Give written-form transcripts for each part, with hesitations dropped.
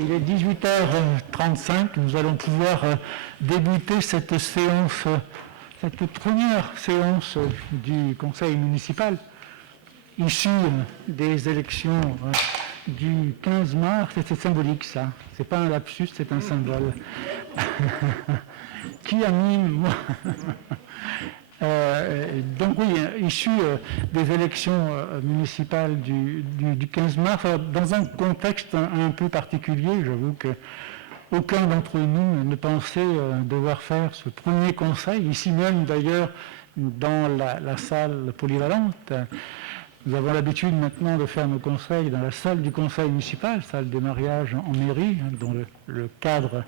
Il est 18h35, nous allons pouvoir débuter cette séance, cette première séance du conseil municipal, issue des élections du 15 mars. C'est symbolique, ça. C'est pas un lapsus, c'est un symbole. Qui anime, moi donc oui, issu des élections municipales du 15 mars, dans un contexte un peu particulier. J'avoue qu'aucun d'entre nous ne pensait devoir faire ce premier conseil, ici même d'ailleurs dans la salle polyvalente. Nous avons l'habitude maintenant de faire nos conseils dans la salle du conseil municipal, salle des mariages en mairie, dont le cadre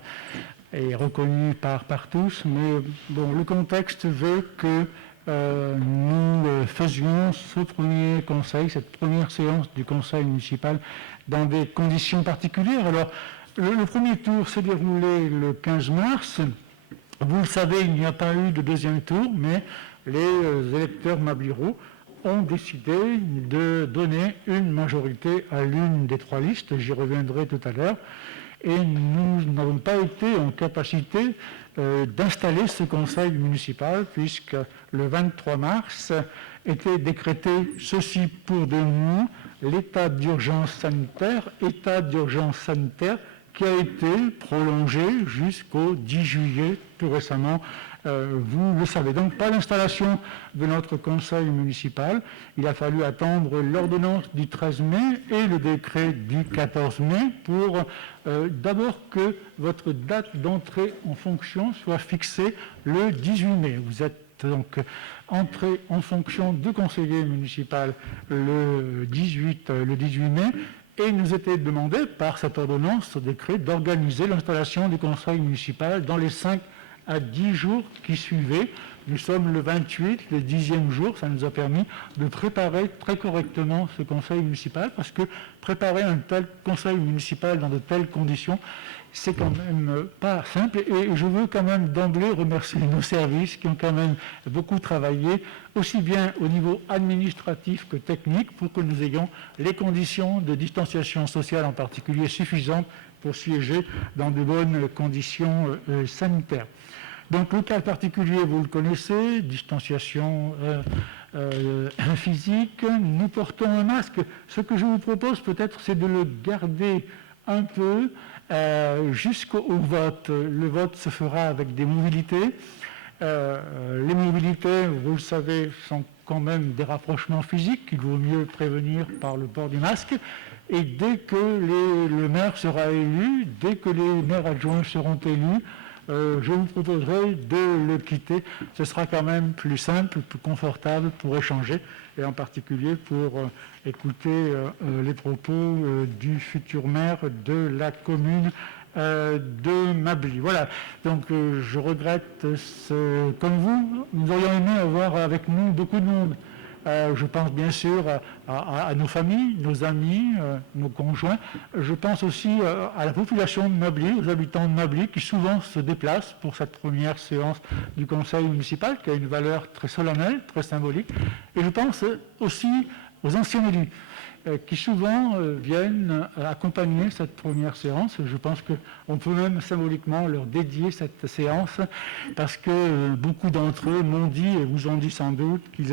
est reconnu par tous, mais bon, le contexte veut que nous faisions ce premier conseil, cette première séance du conseil municipal dans des conditions particulières. Alors, le premier tour s'est déroulé le 15 mars. Vous le savez, il n'y a pas eu de deuxième tour, mais les électeurs mabliraux ont décidé de donner une majorité à l'une des trois listes. J'y reviendrai tout à l'heure. Et nous n'avons pas été en capacité d'installer ce conseil municipal, puisque le 23 mars était décrété ceci pour de nous, l'état d'urgence sanitaire qui a été prolongé jusqu'au 10 juillet, tout récemment. Vous le savez. Donc, pas d'installation de notre conseil municipal. Il a fallu attendre l'ordonnance du 13 mai et le décret du 14 mai pour d'abord que votre date d'entrée en fonction soit fixée le 18 mai. Vous êtes donc entré en fonction de conseiller municipal le 18 mai. Et il nous était demandé par cette ordonnance, ce décret, d'organiser l'installation du conseil municipal dans les 5 à 10 jours qui suivaient. Nous sommes le 28, le 10e jour. Ça nous a permis de préparer très correctement ce conseil municipal, parce que préparer un tel conseil municipal dans de telles conditions, c'est quand même pas simple. Et je veux quand même d'emblée remercier nos services qui ont quand même beaucoup travaillé, aussi bien au niveau administratif que technique, pour que nous ayons les conditions de distanciation sociale en particulier suffisantes pour siéger dans de bonnes conditions sanitaires. Donc le cas particulier, vous le connaissez, distanciation physique, nous portons un masque. Ce que je vous propose peut-être, c'est de le garder un peu jusqu'au vote. Le vote se fera avec des mobilités. Les mobilités, vous le savez, sont quand même des rapprochements physiques qu'il vaut mieux prévenir par le port du masque. Et dès que le maire sera élu, dès que les maires adjoints seront élus, je vous proposerai de le quitter. Ce sera quand même plus simple, plus confortable pour échanger, et en particulier pour écouter les propos du futur maire de la commune de Mably. Voilà, donc je regrette, comme vous, nous aurions aimé avoir avec nous beaucoup de monde. Je pense bien sûr à nos familles, nos amis, nos conjoints. Je pense aussi à la population de Mably, aux habitants de Mably, qui souvent se déplacent pour cette première séance du conseil municipal, qui a une valeur très solennelle, très symbolique. Et je pense aussi aux anciens élus, qui souvent viennent accompagner cette première séance. Je pense qu'on peut même symboliquement leur dédier cette séance, parce que beaucoup d'entre eux m'ont dit, et vous ont dit sans doute, qu'ils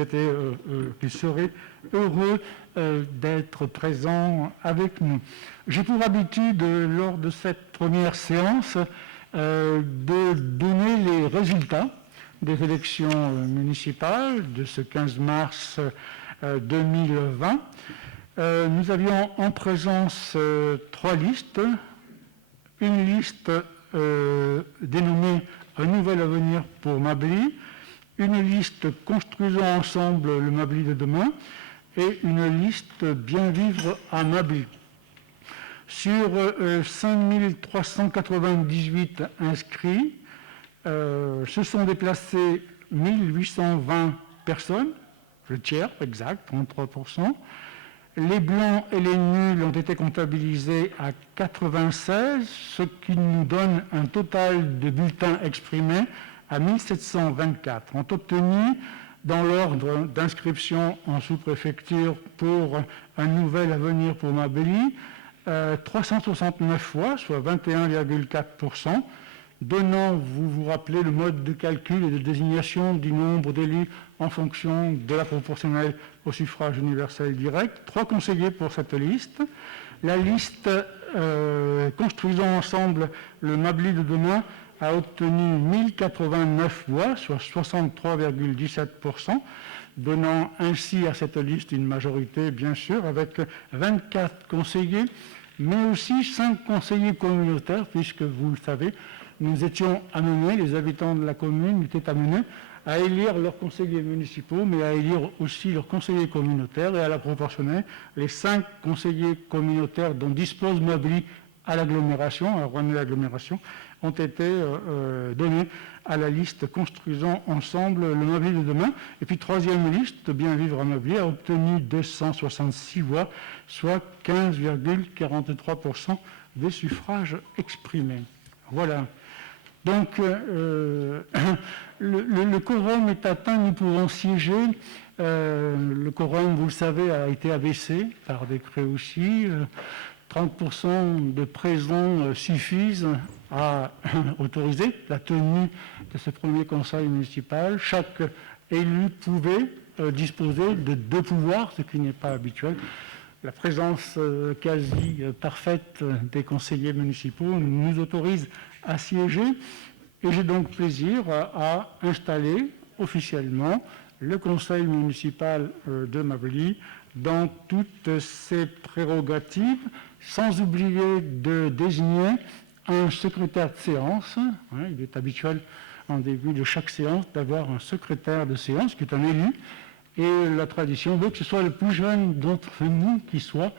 seraient heureux d'être présents avec nous. J'ai pour habitude, lors de cette première séance, de donner les résultats des élections municipales de ce 15 mars 2020. Nous avions en présence trois listes. Une liste dénommée « Un nouvel avenir pour Mably », une liste « Construisons ensemble le Mably de demain » et une liste « Bien vivre à Mably ». Sur 5398 inscrits, se sont déplacés 1820 personnes, le tiers exact, 33%. Les blancs et les nuls ont été comptabilisés à 96, ce qui nous donne un total de bulletins exprimés à 1724. Ont obtenu, dans l'ordre d'inscription en sous-préfecture pour un nouvel avenir pour Mably, 369 voix, soit 21,4%, donnant, vous vous rappelez, le mode de calcul et de désignation du nombre d'élus en fonction de la proportionnelle au suffrage universel direct. 3 conseillers pour cette liste. La liste Construisons ensemble le Mably de demain a obtenu 1089 voix, soit 63,17%, donnant ainsi à cette liste une majorité, bien sûr, avec 24 conseillers, mais aussi 5 conseillers communautaires, puisque vous le savez, nous étions amenés, les habitants de la commune étaient amenés à élire leurs conseillers municipaux, mais à élire aussi leurs conseillers communautaires, et à la proportionnelle, les 5 conseillers communautaires dont dispose Mably à l'agglomération, à Rouennais-l'agglomération, ont été donnés à la liste Construisons ensemble le Mably de demain. Et puis, troisième liste, Bien vivre à Mably, a obtenu 266 voix, soit 15,43% des suffrages exprimés. Voilà. Donc, le quorum est atteint, nous pouvons siéger. Le quorum, vous le savez, a été abaissé par décret aussi. 30% de présents suffisent à autoriser la tenue de ce premier conseil municipal. Chaque élu pouvait disposer de 2 pouvoirs, ce qui n'est pas habituel. La présence quasi parfaite des conseillers municipaux nous autorise à siéger, et j'ai donc plaisir à installer officiellement le conseil municipal de Mably dans toutes ses prérogatives, sans oublier de désigner un secrétaire de séance. Il est habituel en début de chaque séance d'avoir un secrétaire de séance qui est un élu, et la tradition veut que ce soit le plus jeune d'entre nous qui soit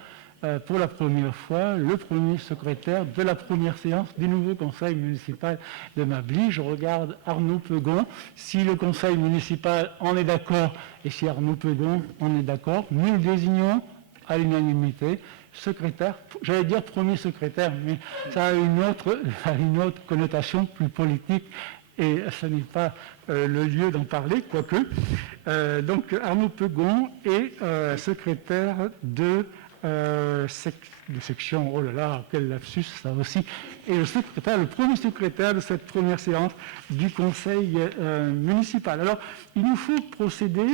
pour la première fois le premier secrétaire de la première séance du nouveau conseil municipal de Mably. Je regarde Arnaud Pegon. Si le conseil municipal en est d'accord, et si Arnaud Pegon en est d'accord, nous le désignons à l'unanimité secrétaire, j'allais dire premier secrétaire, mais ça a une autre connotation plus politique, et ce n'est pas le lieu d'en parler, quoique. Donc Arnaud Pegon est secrétaire de section, oh là là, quel lapsus ça aussi, et le premier secrétaire de cette première séance du conseil municipal. Alors, il nous faut procéder,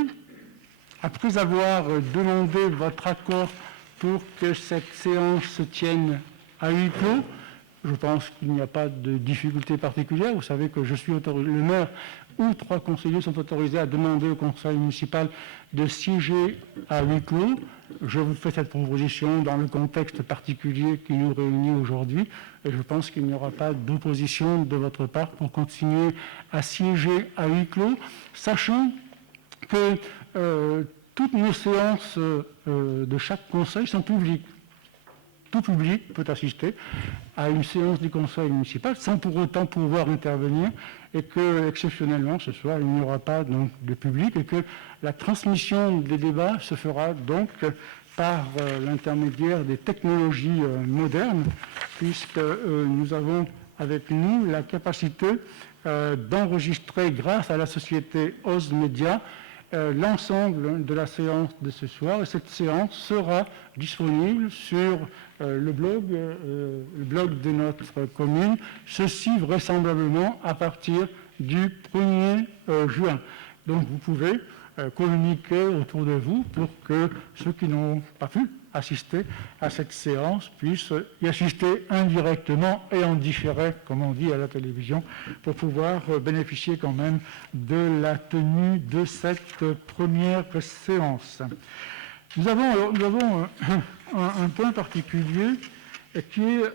après avoir demandé votre accord pour que cette séance se tienne à huis clos. Je pense qu'il n'y a pas de difficulté particulière. Vous savez que je suis autorisé, le maire ou 3 conseillers sont autorisés à demander au conseil municipal de siéger à huis clos. Je vous fais cette proposition dans le contexte particulier qui nous réunit aujourd'hui, et je pense qu'il n'y aura pas d'opposition de votre part pour continuer à siéger à huis clos, sachant que toutes nos séances de chaque conseil sont publiques. Tout public peut assister à une séance du conseil municipal sans pour autant pouvoir intervenir, et que, exceptionnellement, ce soir, il n'y aura pas donc de public, et que la transmission des débats se fera donc par l'intermédiaire des technologies modernes, puisque nous avons avec nous la capacité d'enregistrer, grâce à la société Oz Media, l'ensemble de la séance de ce soir, et cette séance sera disponible sur le blog de notre commune, ceci vraisemblablement à partir du 1er juin. Donc vous pouvez communiquer autour de vous pour que ceux qui n'ont pas pu assister à cette séance puissent y assister indirectement et en différé, comme on dit à la télévision, pour pouvoir bénéficier quand même de la tenue de cette première séance. Nous avons un point particulier qui est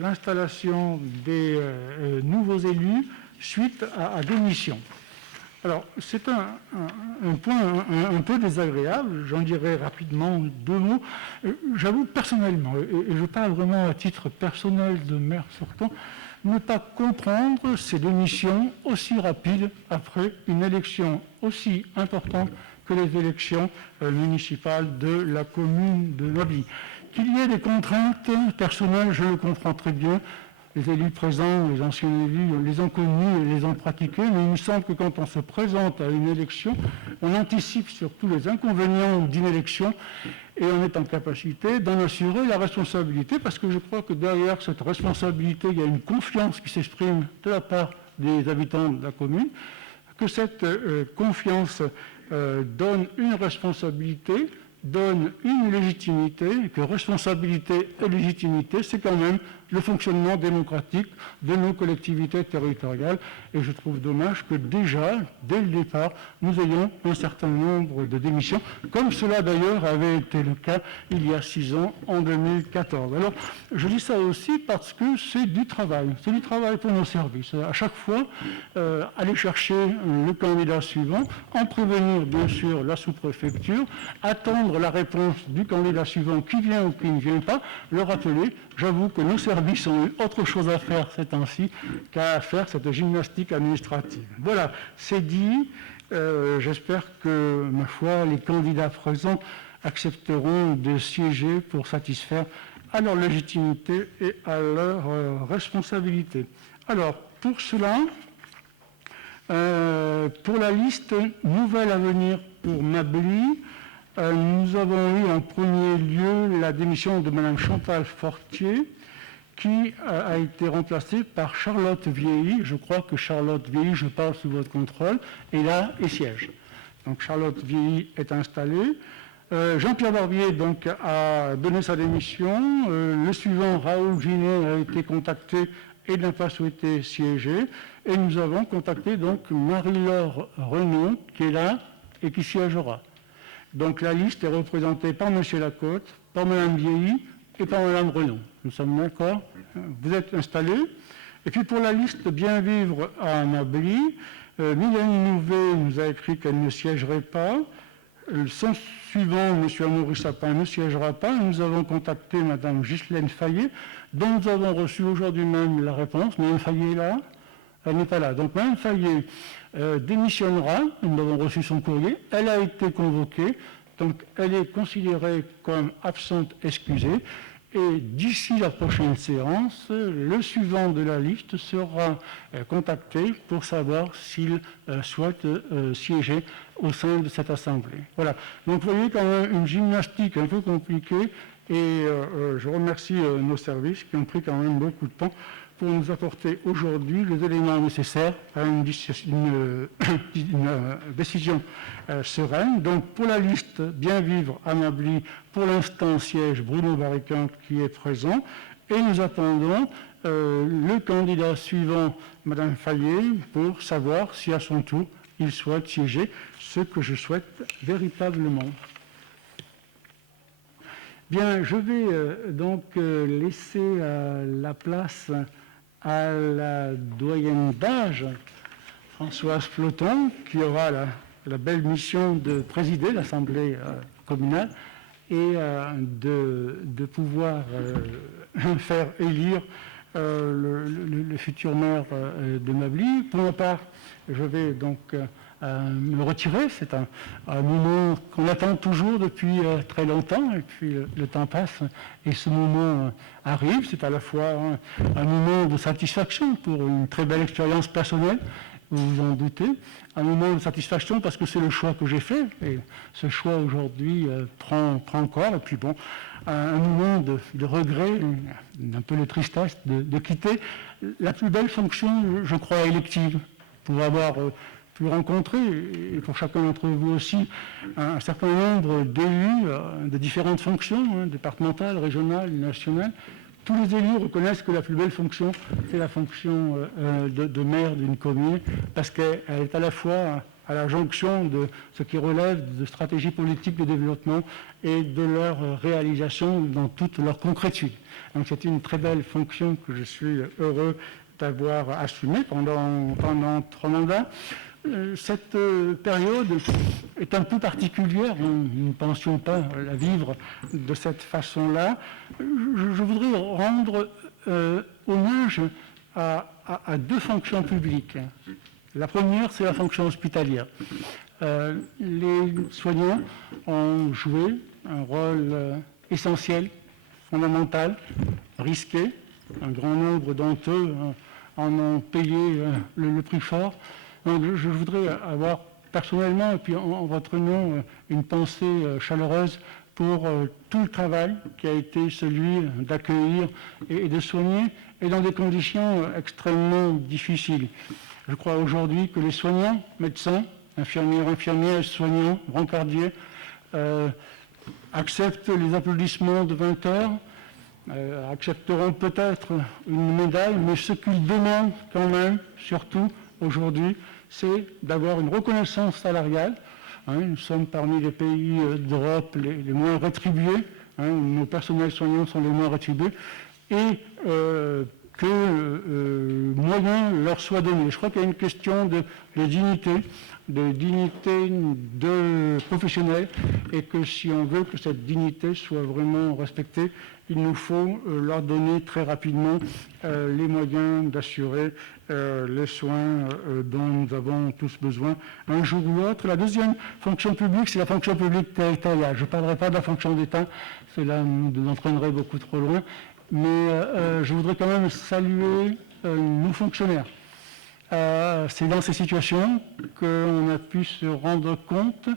l'installation des nouveaux élus suite à des missions. Alors, c'est un point un peu désagréable, j'en dirai rapidement 2 mots. J'avoue personnellement, et je parle vraiment à titre personnel de maire sortant, ne pas comprendre ces démissions aussi rapides après une élection aussi importante que les élections municipales de la commune de Mably. Qu'il y ait des contraintes personnelles, je le comprends très bien. les élus présents, les anciens élus, les ont connus et les ont pratiqués, mais il me semble que quand on se présente à une élection, on anticipe sur tous les inconvénients d'une élection et on est en capacité d'en assurer la responsabilité, parce que je crois que derrière cette responsabilité, il y a une confiance qui s'exprime de la part des habitants de la commune, que cette confiance donne une responsabilité, donne une légitimité, et que responsabilité et légitimité, c'est quand même le fonctionnement démocratique de nos collectivités territoriales. Et je trouve dommage que déjà, dès le départ, nous ayons un certain nombre de démissions, comme cela d'ailleurs avait été le cas il y a 6 ans, en 2014. Alors, je dis ça aussi parce que c'est du travail pour nos services. À chaque fois, aller chercher le candidat suivant, en prévenir bien sûr la sous-préfecture, attendre la réponse du candidat suivant qui vient ou qui ne vient pas, le rappeler. J'avoue que nos services ont eu autre chose à faire ces temps-ci qu'à faire cette gymnastique administrative. Voilà, c'est dit. J'espère que, ma foi, les candidats présents accepteront de siéger pour satisfaire à leur légitimité et à leur responsabilité. Alors, pour cela, pour la liste nouvelle à venir pour Mably, nous avons eu en premier lieu la démission de Mme Chantal Fortier, qui a été remplacée par Charlotte Vieilly. Je crois que Charlotte Vieilly, je parle sous votre contrôle, est là et siège. Donc Charlotte Vieilly est installée. Jean-Pierre Barbier donc, a donné sa démission. Le suivant, Raoul Ginet, a été contacté et n'a pas souhaité siéger. Et nous avons contacté donc Marie-Laure Renaud, qui est là et qui siégera. Donc la liste est représentée par M. Lacote, par Mme Vieilly et par Mme Renaud. Nous sommes d'accord? Vous êtes installés. Et puis pour la liste Bien Vivre à Mably, Mylène Nouvet nous a écrit qu'elle ne siégerait pas. Son suivant, M. Amaury Sapin, ne siégera pas. Nous avons contacté Mme Ghislaine Fayet, dont nous avons reçu aujourd'hui même la réponse. Mme Fayet est là? Elle n'est pas là. Donc Mme Fayet démissionnera. Nous avons reçu son courrier. Elle a été convoquée. Donc elle est considérée comme absente excusée. Et d'ici la prochaine séance, le suivant de la liste sera contacté pour savoir s'il souhaite siéger au sein de cette assemblée. Voilà. Donc vous voyez quand même une gymnastique un peu compliquée et je remercie nos services qui ont pris quand même beaucoup de temps pour nous apporter aujourd'hui les éléments nécessaires à une décision sereine. Donc pour la liste Bien Vivre à Mably, pour l'instant siège Bruno Barriquin qui est présent et nous attendons le candidat suivant, Mme Fayet, pour savoir si à son tour il souhaite siéger, ce que je souhaite véritablement. Bien, je vais donc laisser la place à la doyenne d'âge, Françoise Floton, qui aura la belle mission de présider l'Assemblée communale et de pouvoir faire élire le futur maire de Mably. Pour ma part, je vais donc me retirer. C'est un moment qu'on attend toujours depuis très longtemps, et puis le temps passe et ce moment arrive. C'est à la fois un moment de satisfaction pour une très belle expérience personnelle, vous vous en doutez, un moment de satisfaction parce que c'est le choix que j'ai fait, et ce choix aujourd'hui prend corps, et puis bon, un moment de regret, un peu de tristesse de quitter la plus belle fonction, je crois, élective, pour avoir pu rencontrer, et pour chacun d'entre vous aussi, un certain nombre d'élus de différentes fonctions, départementales, régionales, nationales. Tous les élus reconnaissent que la plus belle fonction, c'est la fonction de maire d'une commune, parce qu'elle est à la fois à la jonction de ce qui relève de stratégie politique de développement et de leur réalisation dans toute leur concrétude. Donc c'est une très belle fonction que je suis heureux d'avoir assumée pendant 3 mandats. Cette période est un peu particulière, nous ne pensions pas la vivre de cette façon-là. Je voudrais rendre hommage à 2 fonctions publiques. La première, c'est la fonction hospitalière. Les soignants ont joué un rôle essentiel, fondamental, risqué, Un grand nombre d'entre eux en ont payé le prix fort. Donc, je voudrais avoir personnellement, et puis en votre nom, une pensée chaleureuse pour tout le travail qui a été celui d'accueillir et de soigner, et dans des conditions extrêmement difficiles. Je crois aujourd'hui que les soignants, médecins, infirmières, soignants, brancardiers, acceptent les applaudissements de 20 heures, accepteront peut-être une médaille, mais ce qu'ils demandent quand même, surtout aujourd'hui, c'est d'avoir une reconnaissance salariale. Nous sommes parmi les pays d'Europe les moins rétribués, nos personnels soignants sont les moins rétribués, et que moyens leur soient donnés. Je crois qu'il y a une question de dignité de professionnels, et que si on veut que cette dignité soit vraiment respectée, il nous faut leur donner très rapidement les moyens d'assurer les soins dont nous avons tous besoin un jour ou l'autre. La deuxième fonction publique, c'est la fonction publique territoriale. Je ne parlerai pas de la fonction d'État, cela nous entraînerait beaucoup trop loin, mais je voudrais quand même saluer nos fonctionnaires. C'est dans ces situations qu'on a pu se rendre compte,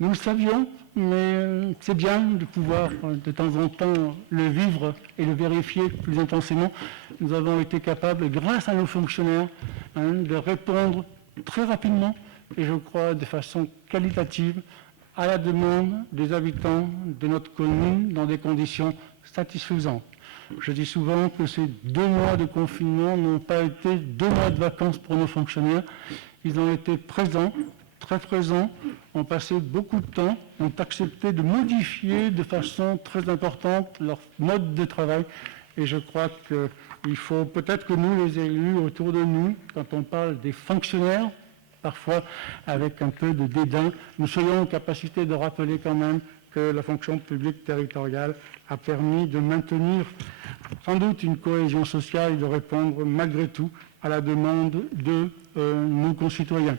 nous le savions, mais c'est bien de pouvoir de temps en temps le vivre et le vérifier plus intensément. Nous avons été capables, grâce à nos fonctionnaires, de répondre très rapidement et je crois de façon qualitative à la demande des habitants de notre commune dans des conditions satisfaisantes. Je dis souvent que ces 2 mois de confinement n'ont pas été 2 mois de vacances pour nos fonctionnaires. Ils ont été présents, très présents, ont passé beaucoup de temps, ont accepté de modifier de façon très importante leur mode de travail. Et je crois qu'il faut peut-être que nous, les élus, autour de nous, quand on parle des fonctionnaires, parfois avec un peu de dédain, nous soyons en capacité de rappeler quand même que la fonction publique territoriale a permis de maintenir sans doute une cohésion sociale et de répondre malgré tout à la demande de nos concitoyens.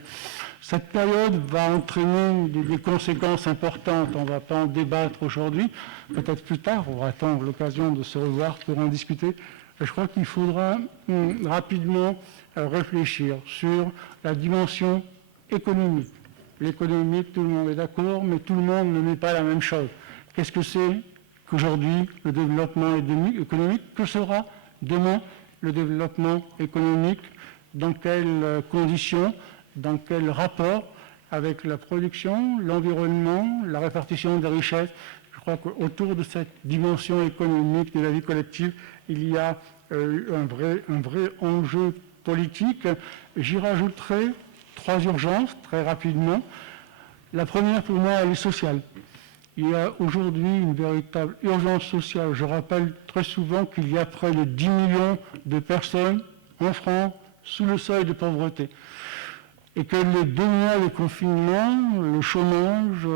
Cette période va entraîner des conséquences importantes. On ne va pas en débattre aujourd'hui, peut-être plus tard, on aura l'occasion de se revoir pour en discuter. Je crois qu'il faudra rapidement réfléchir sur la dimension économique. L'économie, tout le monde est d'accord, mais tout le monde ne met pas la même chose. Qu'est-ce que c'est qu'aujourd'hui le développement économique? Que sera demain le développement économique? Dans quelles conditions? Dans quel rapport avec la production, l'environnement, la répartition des richesses? Je crois qu'autour de cette dimension économique de la vie collective, il y a un vrai enjeu politique. J'y rajouterai 3 urgences, très rapidement. La première, pour moi, elle est sociale. Il y a aujourd'hui une véritable urgence sociale. Je rappelle très souvent qu'il y a près de 10 millions de personnes en France sous le seuil de pauvreté. Et que les 2 mois de confinement, le chômage,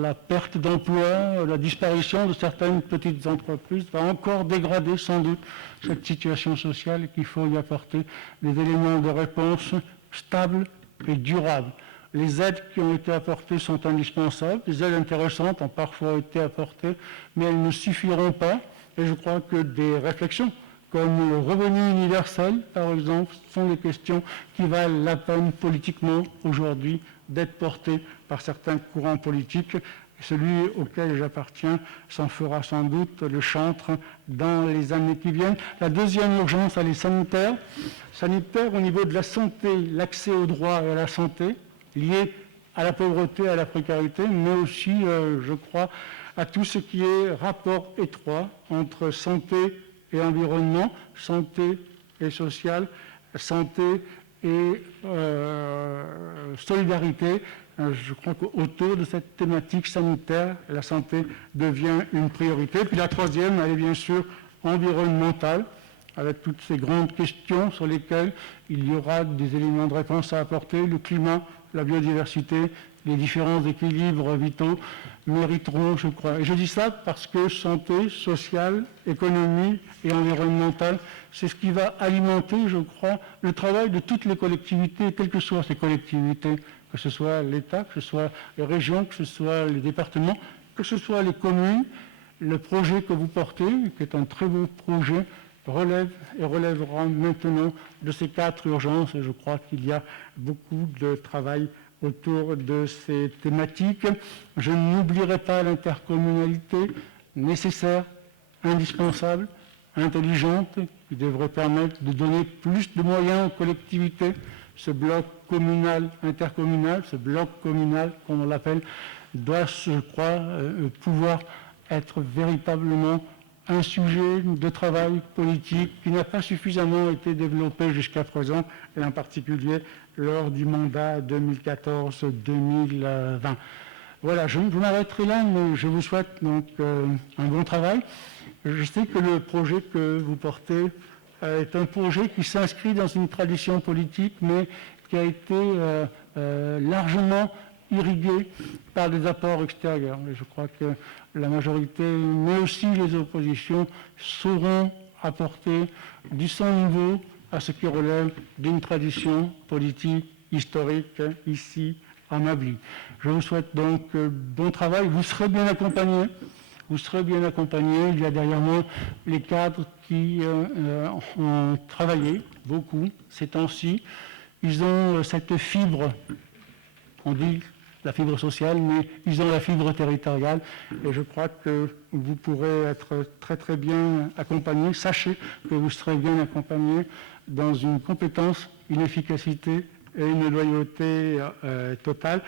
la perte d'emploi, la disparition de certaines petites entreprises va encore dégrader sans doute cette situation sociale et qu'il faut y apporter des éléments de réponse stables et durables. Les aides qui ont été apportées sont indispensables, les aides intéressantes ont parfois été apportées, mais elles ne suffiront pas. Et je crois que des réflexions comme le revenu universel, par exemple, sont des questions qui valent la peine politiquement aujourd'hui d'être portées par certains courants politiques. Celui auquel j'appartiens s'en fera sans doute le chantre dans les années qui viennent. La deuxième urgence, elle est sanitaire. Sanitaire au niveau de la santé, l'accès aux droits et à la santé, lié à la pauvreté, à la précarité, mais aussi, je crois, à tout ce qui est rapport étroit entre santé et environnement, santé et social, santé et solidarité. Je crois qu'autour de cette thématique sanitaire, la santé devient une priorité. Puis la troisième, elle est bien sûr environnementale, avec toutes ces grandes questions sur lesquelles il y aura des éléments de réponse à apporter. Le climat, la biodiversité, les différents équilibres vitaux mériteront, je crois. Et je dis ça parce que santé, sociale, économie et environnementale, c'est ce qui va alimenter, je crois, le travail de toutes les collectivités, quelles que soient ces collectivités, que ce soit l'État, que ce soit les régions, que ce soit les départements, que ce soit les communes. Le projet que vous portez, qui est un très beau projet, relève et relèvera maintenant de ces 4 urgences. Et je crois qu'il y a beaucoup de travail autour de ces thématiques. Je n'oublierai pas l'intercommunalité nécessaire, indispensable, intelligente, qui devrait permettre de donner plus de moyens aux collectivités. Ce bloc communal, intercommunal, ce bloc communal, comme on l'appelle, doit, je crois, pouvoir être véritablement un sujet de travail politique qui n'a pas suffisamment été développé jusqu'à présent, et en particulier lors du mandat 2014-2020. Voilà, je m'arrêterai là, mais je vous souhaite donc un bon travail. Je sais que le projet que vous portez est un projet qui s'inscrit dans une tradition politique, mais qui a été largement irrigué par des apports extérieurs. Et je crois que la majorité, mais aussi les oppositions, sauront apporter du son nouveau à ce qui relève d'une tradition politique historique ici à Mably. Je vous souhaite donc bon travail. Vous serez bien accompagnés. Vous serez bien accompagnés. Il y a derrière moi les cadres qui ont travaillé beaucoup ces temps-ci. Ils ont cette fibre, on dit la fibre sociale, mais ils ont la fibre territoriale. Et je crois que vous pourrez être très très bien accompagnés. Sachez que vous serez bien accompagnés dans une compétence, une efficacité et une loyauté totale.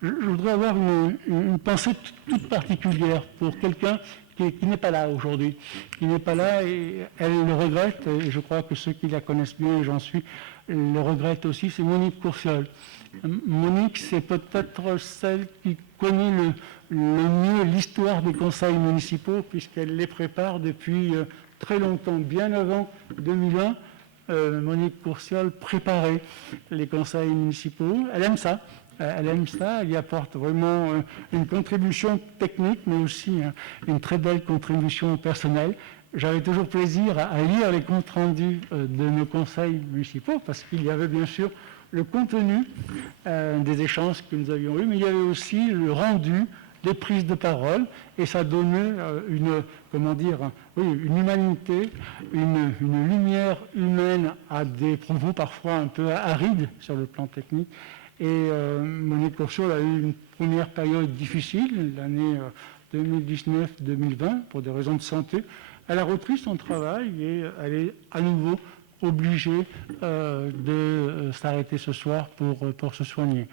Je voudrais avoir une pensée toute particulière pour quelqu'un qui n'est pas là aujourd'hui, qui n'est pas là, et elle le regrette, et je crois que ceux qui la connaissent bien, et j'en suis, le regrettent aussi, c'est Monique Courciol. Monique, c'est peut-être celle qui connaît le mieux l'histoire des conseils municipaux, puisqu'elle les prépare depuis très longtemps, bien avant 2001. Monique Courciol préparait les conseils municipaux. Elle aime ça. Elle y apporte vraiment une contribution technique, mais aussi une très belle contribution personnelle. J'avais toujours plaisir à lire les comptes rendus de nos conseils municipaux, parce qu'il y avait bien sûr le contenu des échanges que nous avions eus, mais il y avait aussi le rendu des prises de parole, et ça donnait une humanité, une lumière humaine à des propos parfois un peu arides sur le plan technique. Et Monique Courciol a eu une première période difficile, l'année 2019-2020, pour des raisons de santé. Elle a repris son travail et elle est à nouveau obligée de s'arrêter ce soir pour se soigner.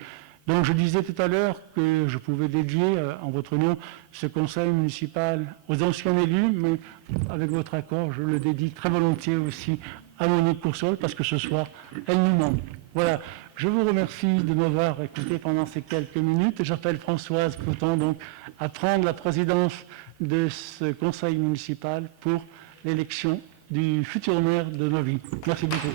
Donc je disais tout à l'heure que je pouvais dédier en votre nom ce conseil municipal aux anciens élus, mais avec votre accord, je le dédie très volontiers aussi à Monique Courciol, parce que ce soir, elle nous manque. Voilà, je vous remercie de m'avoir écouté pendant ces quelques minutes. J'appelle Françoise Coton donc à prendre la présidence de ce conseil municipal pour l'élection du futur maire de Mably. Merci beaucoup.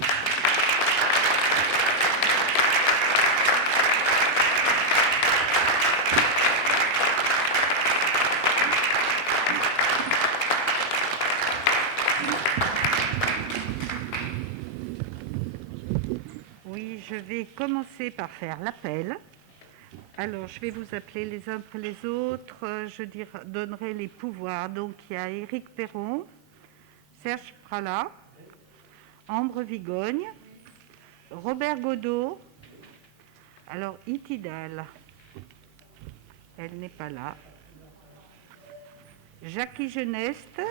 Je vais commencer par faire l'appel. Alors, je vais vous appeler les uns après les autres. Je donnerai les pouvoirs. Donc, il y a Éric Perron, Serge Prala, Ambre Vigogne, Robert Godot. Alors, Itidal, elle n'est pas là. Jackie Geneste,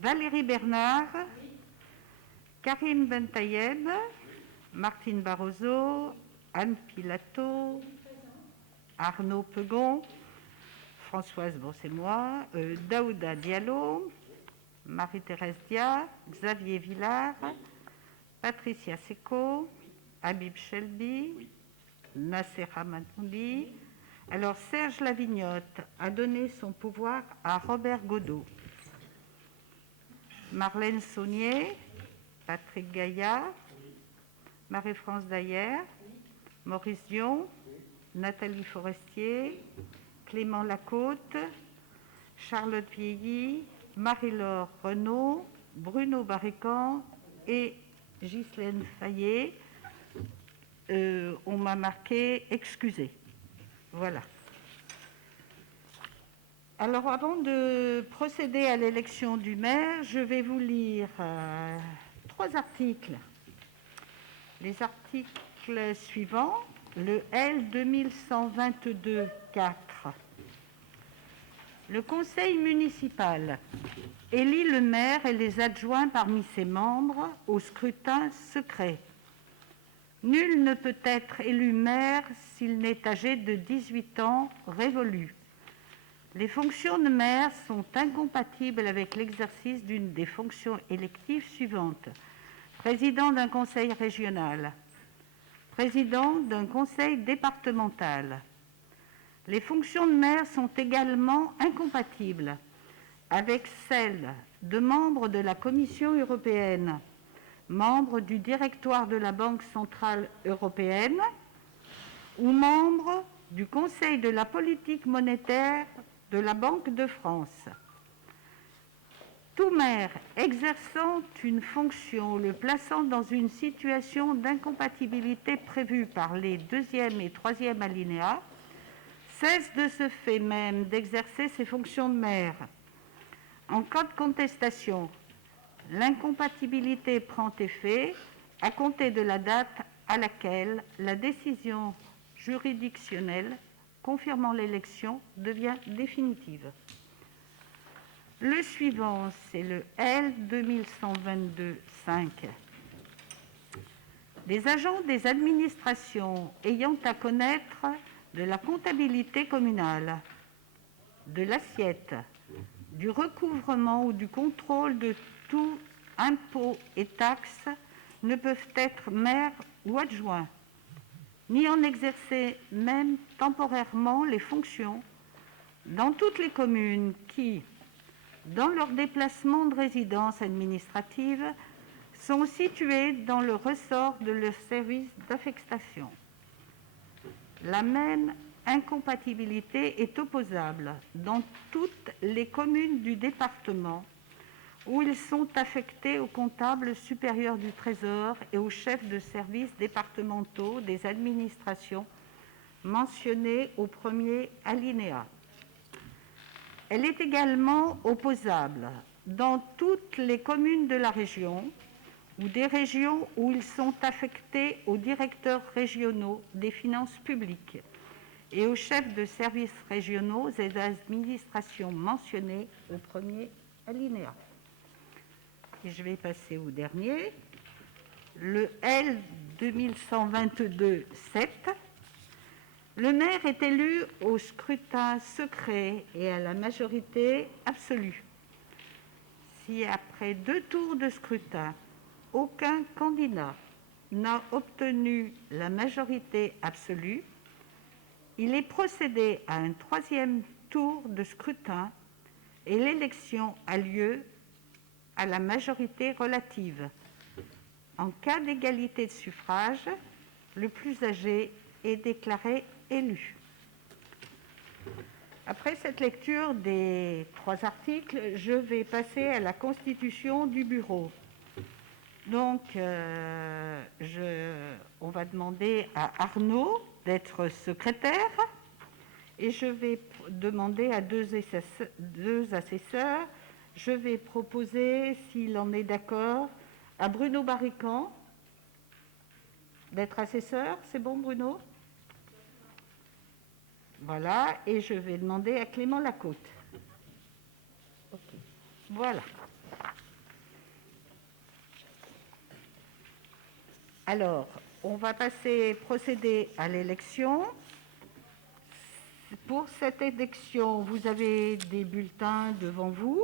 Valérie Bernard, Karim Bentayeb, Martine Barroso, Anne Pilato, Arnaud Pegon, Françoise, bon c'est moi, Daouda Diallo, Marie-Thérèse Dia, Xavier Villard, Patricia Seco, Habib Shelby, Nassera Matouli. Alors Serge Lavignotte a donné son pouvoir à Robert Godot. Marlène Saunier, Patrick Gaillard, Marie-France Dayer, Maurice Dion, Nathalie Forestier, Clément Lacôte, Charlotte Vieilly, Marie-Laure Renaud, Bruno Barrican et Ghislaine Fayet. On m'a marqué « excusez ». Voilà. Alors, avant de procéder à l'élection du maire, je vais vous lire 3 articles. Les articles suivants, le L 2122-4. Le conseil municipal élit le maire et les adjoints parmi ses membres au scrutin secret. Nul ne peut être élu maire s'il n'est âgé de 18 ans révolus. Les fonctions de maire sont incompatibles avec l'exercice d'une des fonctions électives suivantes. Président d'un conseil régional, président d'un conseil départemental. Les fonctions de maire sont également incompatibles avec celles de membre de la Commission européenne, membre du directoire de la Banque centrale européenne ou membre du Conseil de la politique monétaire de la Banque de France. Tout maire exerçant une fonction ou le plaçant dans une situation d'incompatibilité prévue par les 2e et 3e alinéas cesse de ce fait même d'exercer ses fonctions de maire. En cas de contestation, l'incompatibilité prend effet à compter de la date à laquelle la décision juridictionnelle confirmant l'élection devient définitive. Le suivant, c'est le L 2122-5. Les agents des administrations ayant à connaître de la comptabilité communale, de l'assiette, du recouvrement ou du contrôle de tout impôt et taxes ne peuvent être maires ou adjoints, ni en exercer même temporairement les fonctions dans toutes les communes qui, dans leur déplacement de résidence administrative, sont situées dans le ressort de leur service d'affectation. La même incompatibilité est opposable dans toutes les communes du département où ils sont affectés au comptable supérieur du Trésor et aux chefs de services départementaux des administrations mentionnés au premier alinéa. Elle est également opposable dans toutes les communes de la région ou des régions où ils sont affectés aux directeurs régionaux des finances publiques et aux chefs de services régionaux et d'administration mentionnés au premier alinéa. Et je vais passer au dernier, le L 2122-7. Le maire est élu au scrutin secret et à la majorité absolue. Si après 2 tours de scrutin, aucun candidat n'a obtenu la majorité absolue, il est procédé à un 3e tour de scrutin et l'élection a lieu à la majorité relative. En cas d'égalité de suffrage, le plus âgé est déclaré élu. Après cette lecture des 3 articles, je vais passer à la constitution du bureau. Donc, on va demander à Arnaud d'être secrétaire et je vais demander à 2 assesseurs. Je vais proposer, s'il en est d'accord, à Bruno Barrican d'être assesseur. C'est bon, Bruno ? Voilà, et je vais demander à Clément Lacôte. Okay. Voilà. Alors, on va procéder à l'élection. Pour cette élection, vous avez des bulletins devant vous.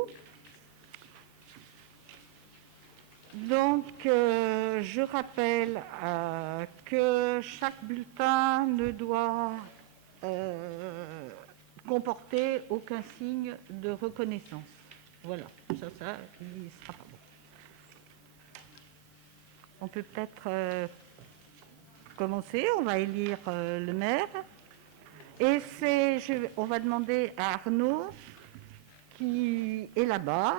Donc, je rappelle que chaque bulletin ne doit comporter aucun signe de reconnaissance. Voilà, ça, il ne sera pas bon. On peut peut-être commencer, on va élire le maire. Et on va demander à Arnaud, qui est là-bas,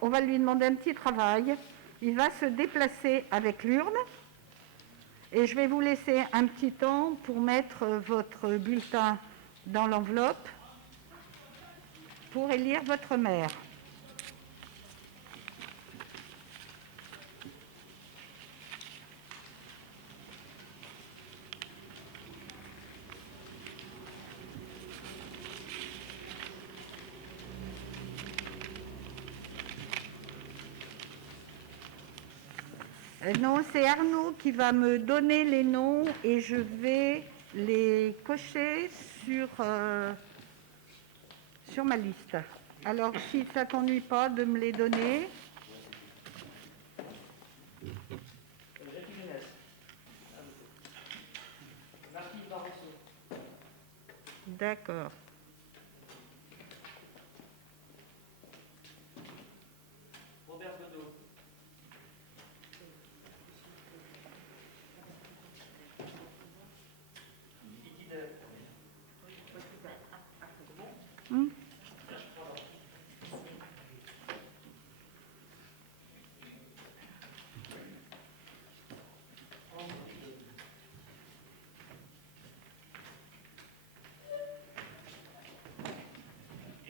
on va lui demander un petit travail. Il va se déplacer avec l'urne et je vais vous laisser un petit temps pour mettre votre bulletin dans l'enveloppe. pour élire votre maire. Non, c'est Arnaud qui va me donner les noms et je vais les cocher sur ma liste. Alors, si ça ne t'ennuie pas de me les donner. D'accord. Robert Godot.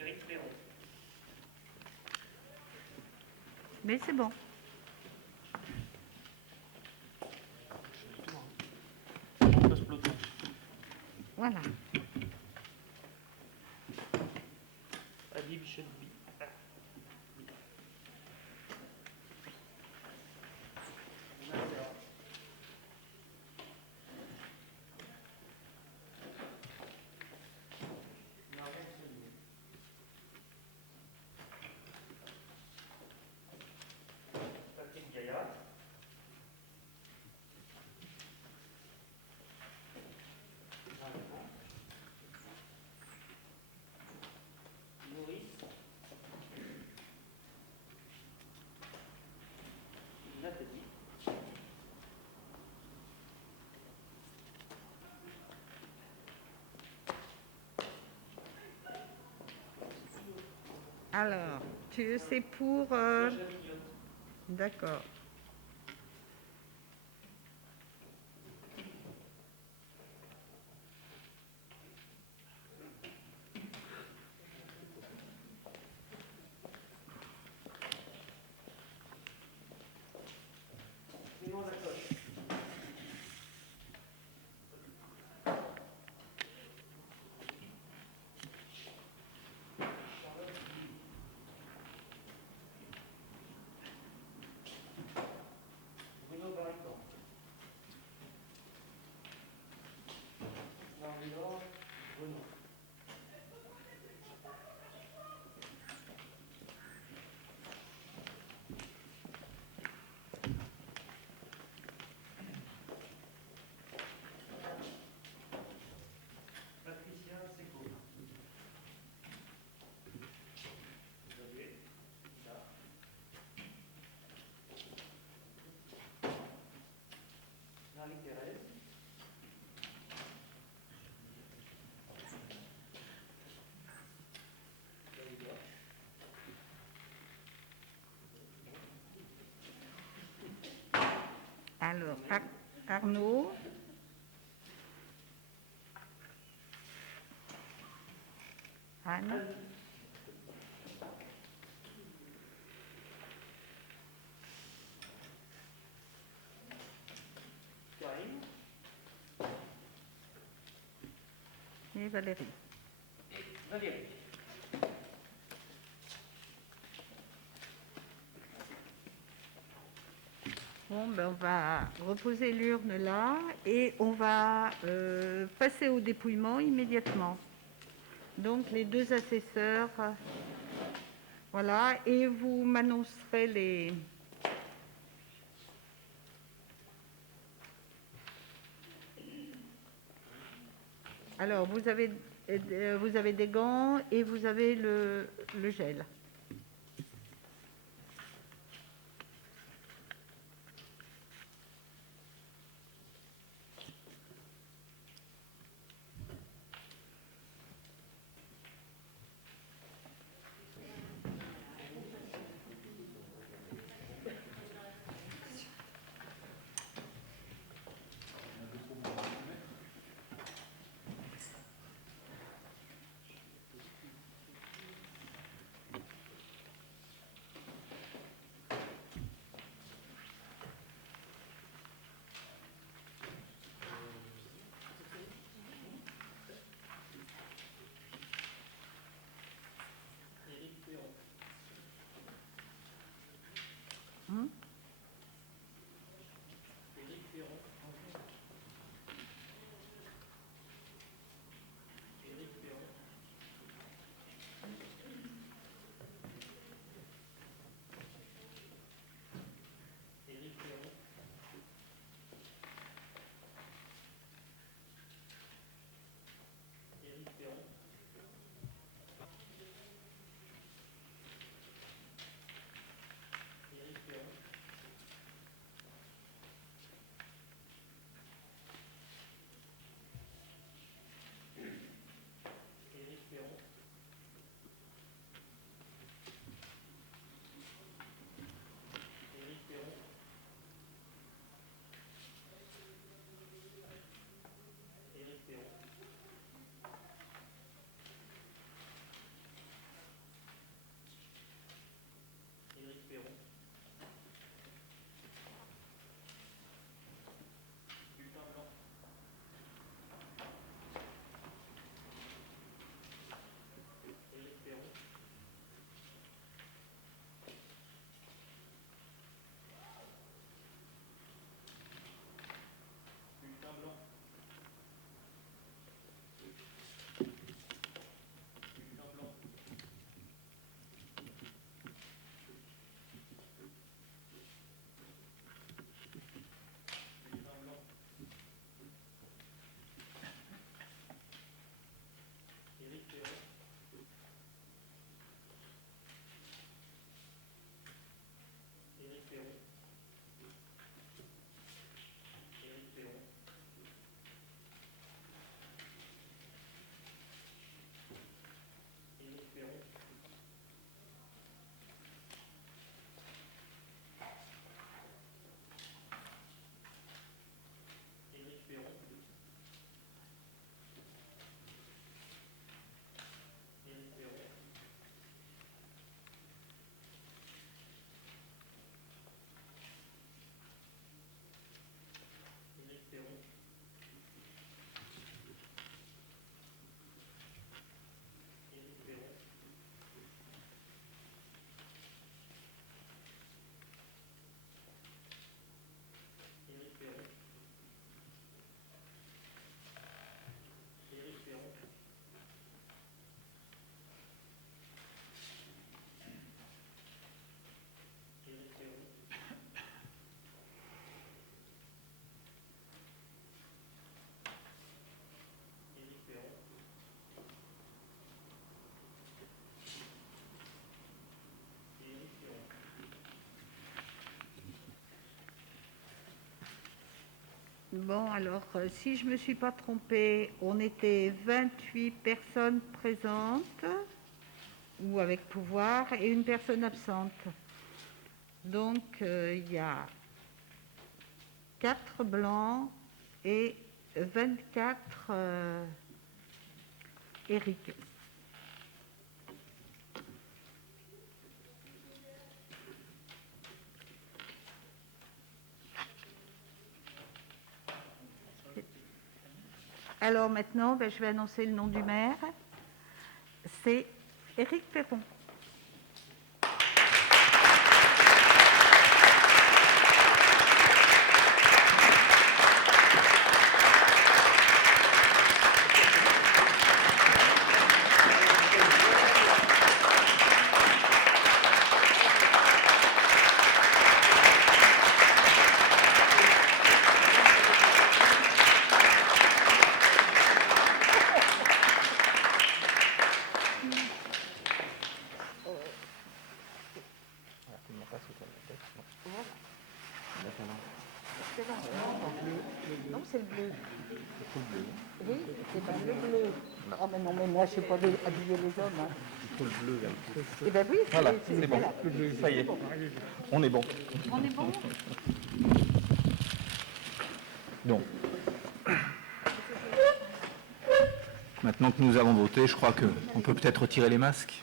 Éric Perron. Mais c'est bon. Voilà. Adib Chedbi. Patrick Gaillard. Maurice. Nathalie. Alors, c'est pour... D'accord. Clément Lacoste. Bruno Barrican. Marie-Laure Renaud. Patricia Seco. Xavier. Là. Marie-Thérèse. Dalida. Alors, Arnaud. Anne. Karine. Et Valérie. Valérie. Bon, ben on va reposer l'urne là et on va passer au dépouillement immédiatement. Donc les deux assesseurs, voilà, et vous m'annoncerez les... Alors, vous avez des gants et vous avez le gel. Bon, alors, si je ne me suis pas trompée, on était 28 personnes présentes, ou avec pouvoir, et une personne absente. Donc, il y a 4 blancs et 24 Éric. Alors maintenant, je vais annoncer le nom du maire. C'est Éric Perron. Non, c'est le bleu. Oui, c'est pas le bleu. Ah, mais non, mais moi, je ne sais pas habiller les hommes. Hein. Il faut le bleu, là. Eh bien oui, Voilà, c'est bon. voilà. Ça y est, on est bon. On est bon. Donc, maintenant que nous avons voté, je crois qu'on peut peut-être retirer les masques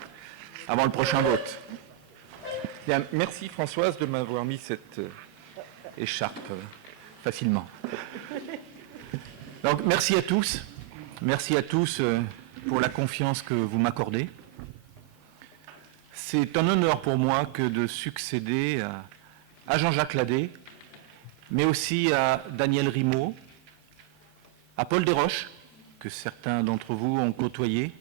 avant le prochain vote. Bien, merci Françoise de m'avoir mis cette écharpe facilement. Donc, merci à tous. Merci à tous pour la confiance que vous m'accordez. C'est un honneur pour moi que de succéder à Jean-Jacques Ladet, mais aussi à Daniel Rimaud, à Paul Desroches, que certains d'entre vous ont côtoyé,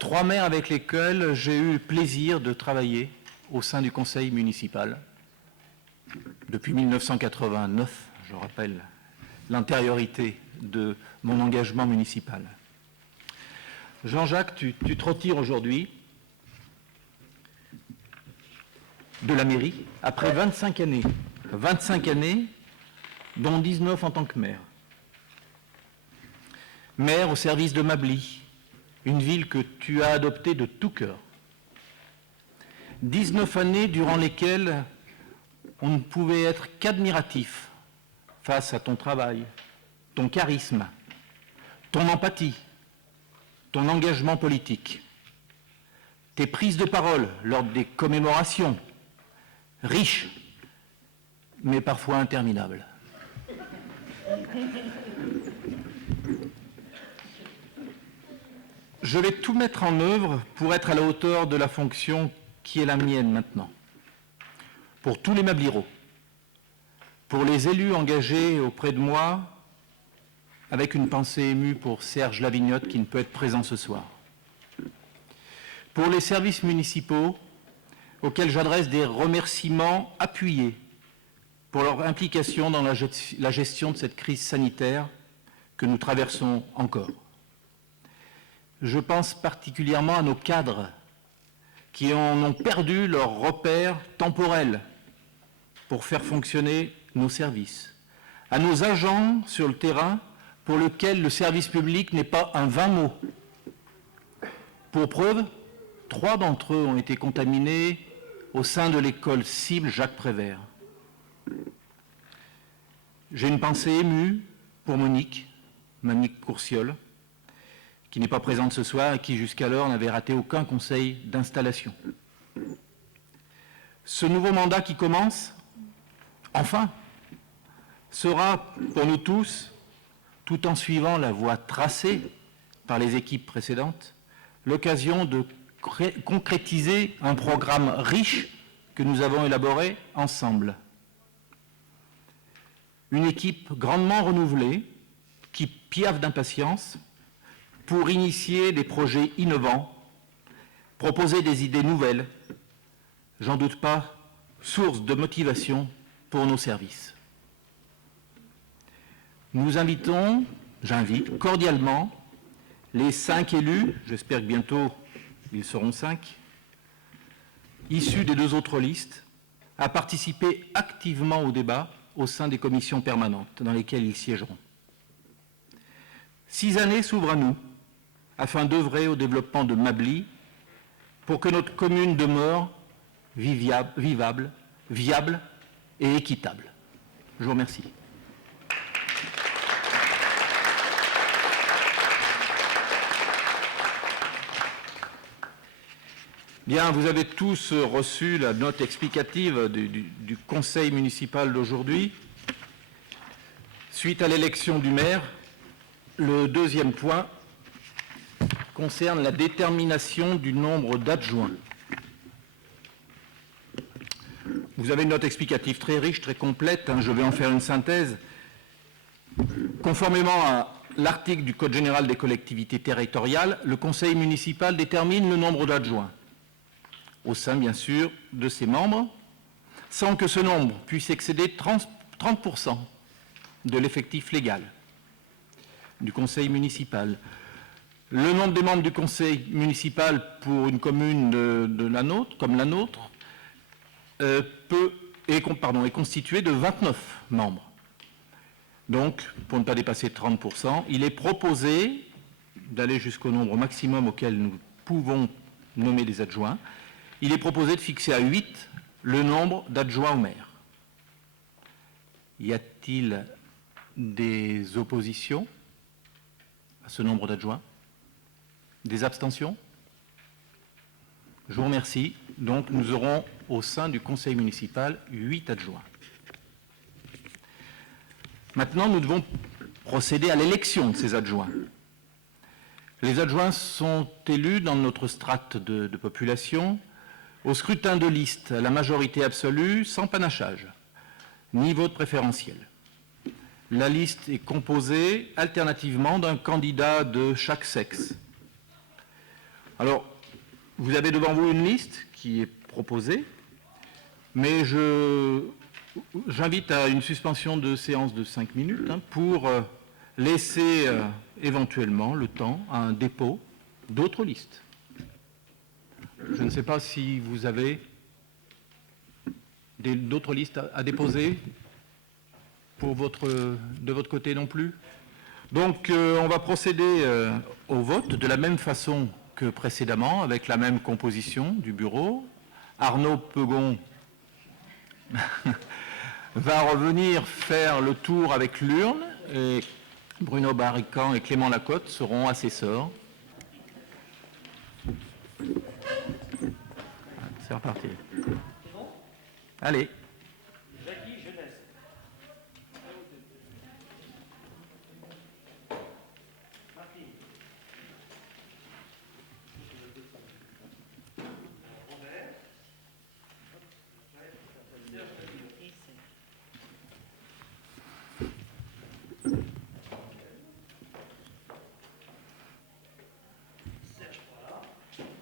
3 maires avec lesquels j'ai eu le plaisir de travailler au sein du conseil municipal. Depuis 1989, je rappelle l'antériorité de mon engagement municipal. Jean-Jacques, tu te retires aujourd'hui de la mairie après 25 années. 25 années, dont 19 en tant que maire. Maire au service de Mably, une ville que tu as adoptée de tout cœur. 19 années durant lesquelles on ne pouvait être qu'admiratif face à ton travail, ton charisme, ton empathie, ton engagement politique, tes prises de parole lors des commémorations, riches, mais parfois interminables. Je vais tout mettre en œuvre pour être à la hauteur de la fonction qui est la mienne maintenant. Pour tous les Mablyros, pour les élus engagés auprès de moi, avec une pensée émue pour Serge Lavignotte qui ne peut être présent ce soir. Pour les services municipaux, auxquels j'adresse des remerciements appuyés pour leur implication dans la gestion de cette crise sanitaire que nous traversons encore. Je pense particulièrement à nos cadres qui en ont perdu leur repère temporel pour faire fonctionner nos services, à nos agents sur le terrain pour lesquels le service public n'est pas un vain mot. Pour preuve, 3 d'entre eux ont été contaminés au sein de l'école cible Jacques Prévert. J'ai une pensée émue pour Monique Courciol, qui n'est pas présente ce soir et qui jusqu'alors n'avait raté aucun conseil d'installation. Ce nouveau mandat qui commence, enfin, sera pour nous tous, tout en suivant la voie tracée par les équipes précédentes, l'occasion de concrétiser un programme riche que nous avons élaboré ensemble. Une équipe grandement renouvelée qui piaffe d'impatience pour initier des projets innovants, proposer des idées nouvelles, j'en doute pas, source de motivation pour nos services. J'invite cordialement les 5 élus, j'espère que bientôt ils seront 5, issus des 2 autres listes, à participer activement au débat au sein des commissions permanentes dans lesquelles ils siégeront. 6 années s'ouvrent à nous afin d'œuvrer au développement de Mably pour que notre commune demeure vivable, viable et équitable. Je vous remercie. Bien, vous avez tous reçu la note explicative du conseil municipal d'aujourd'hui. Suite à l'élection du maire, le deuxième point concerne la détermination du nombre d'adjoints. Vous avez une note explicative très riche, très complète, je vais en faire une synthèse. Conformément à l'article du Code général des collectivités territoriales, le conseil municipal détermine le nombre d'adjoints, au sein, bien sûr, de ses membres, sans que ce nombre puisse excéder 30% de l'effectif légal du conseil municipal. Le nombre des membres du conseil municipal pour une commune comme la nôtre est constitué de 29 membres. Donc, pour ne pas dépasser 30%, il est proposé d'aller jusqu'au nombre maximum auquel nous pouvons nommer des adjoints. Il est proposé de fixer à 8 le nombre d'adjoints au maire. Y a-t-il des oppositions à ce nombre d'adjoints? Des abstentions? Je vous remercie. Donc nous aurons au sein du conseil municipal 8 adjoints. Maintenant, nous devons procéder à l'élection de ces adjoints. Les adjoints sont élus dans notre strate de population au scrutin de liste à la majorité absolue sans panachage, ni vote préférentiel. La liste est composée alternativement d'un candidat de chaque sexe. Alors, vous avez devant vous une liste qui est proposée, mais j'invite à une suspension de séance de 5 minutes pour laisser éventuellement le temps à un dépôt d'autres listes. Je ne sais pas si vous avez d'autres listes à déposer de votre côté non plus. Donc on va procéder au vote de la même façon que précédemment, avec la même composition du bureau. Arnaud Pegon va revenir faire le tour avec l'urne et Bruno Barrican et Clément Lacotte seront assesseurs. C'est reparti. Allez. Jackie Jeunesse. Martine. Robert. Serge Pollard. Anne.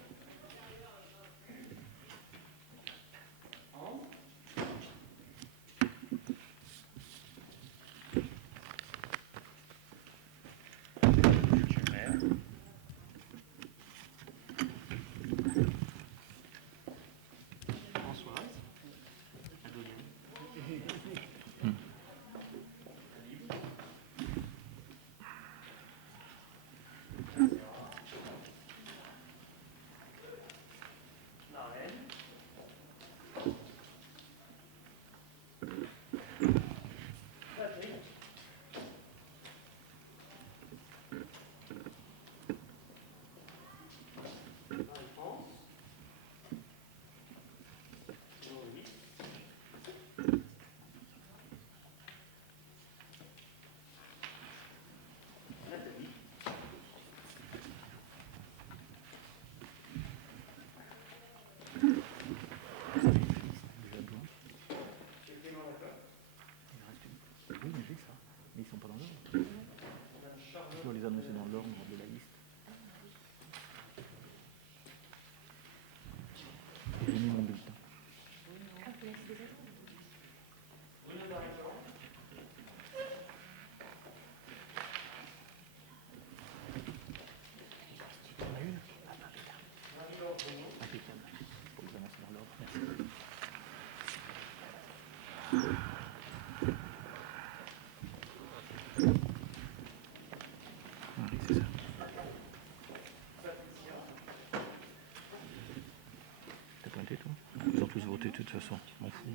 arrêté tout. Ils ont tous voté de toute façon, je m'en fous.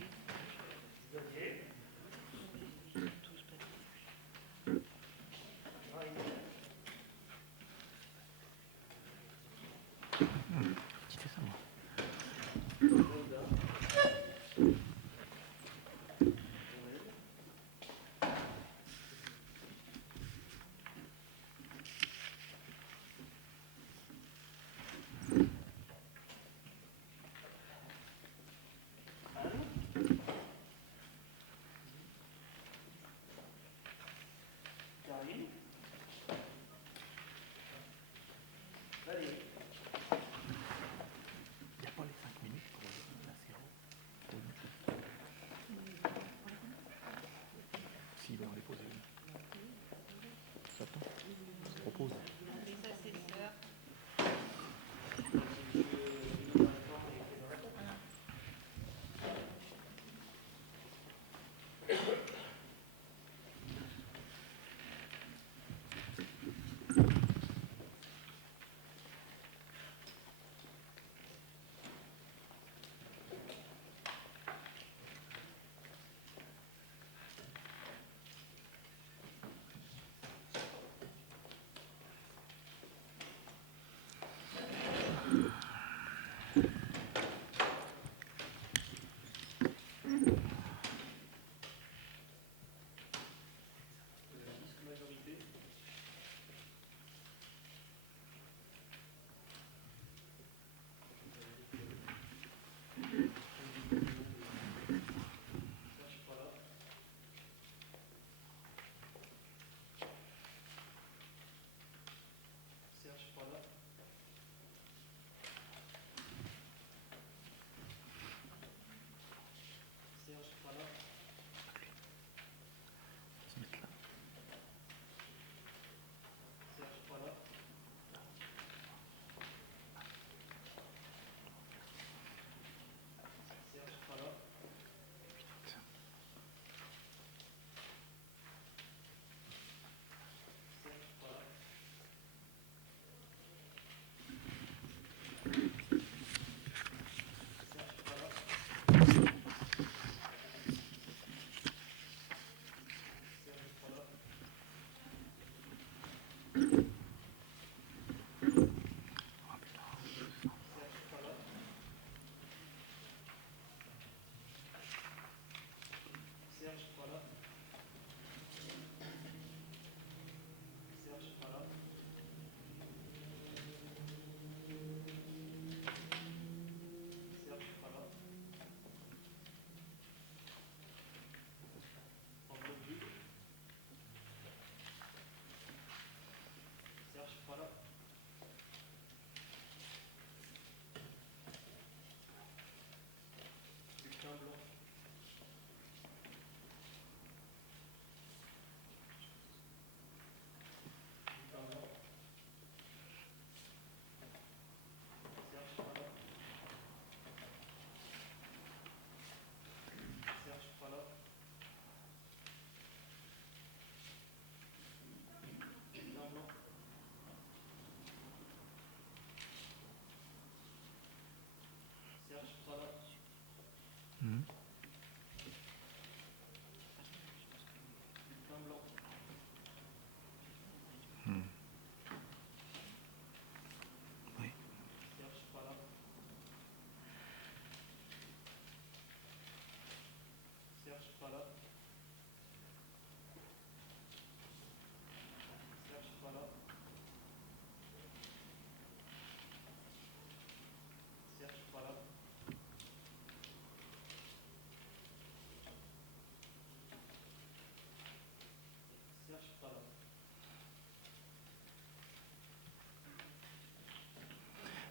C'était ça, moi. Karine. Valérie. Il n'y a pas les 5 minutes pour la séance. S'il veut en déposer une. J'attends. Je propose.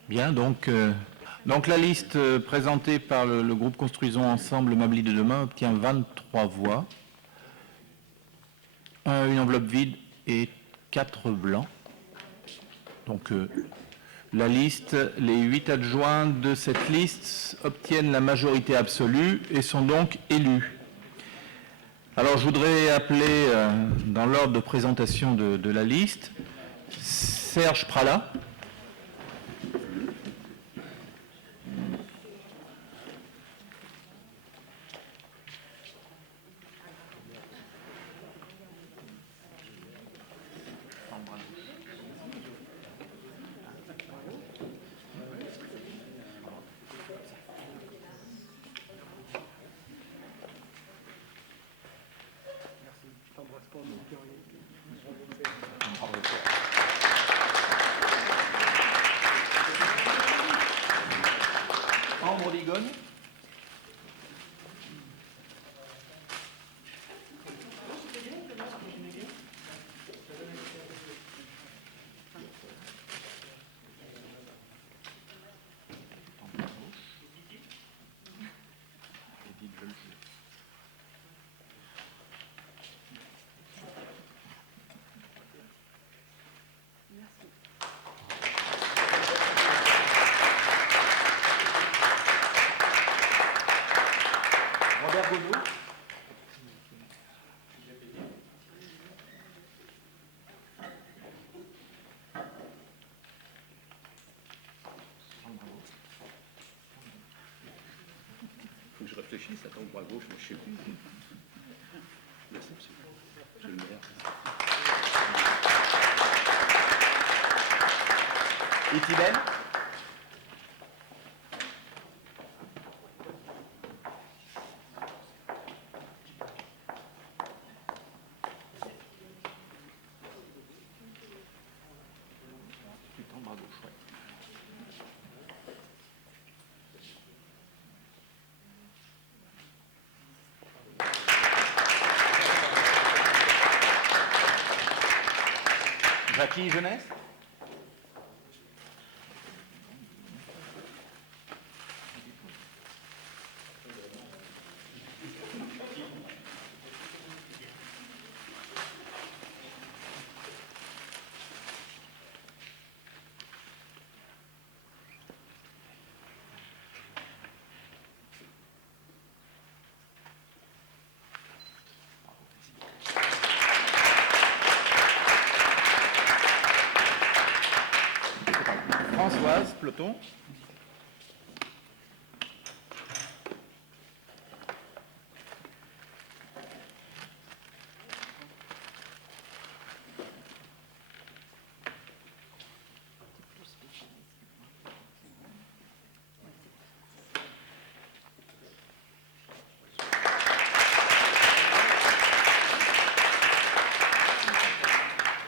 Bien, donc la liste présentée par le groupe Construisons Ensemble Mably de demain obtient 23 voix, une enveloppe vide et 4 blancs. Donc la liste, les 8 adjoints de cette liste obtiennent la majorité absolue et sont donc élus. Alors je voudrais appeler, dans l'ordre de présentation de la liste, Serge Prala, Ambre d'Igogne. Robert Gonneau. Faut que je réfléchisse, attends, bras gauche, mais je sais plus. Merci, monsieur. Je le meilleur. Etiben. Bras gauche, ouais. Jackie Jeunesse. Françoise Peloton.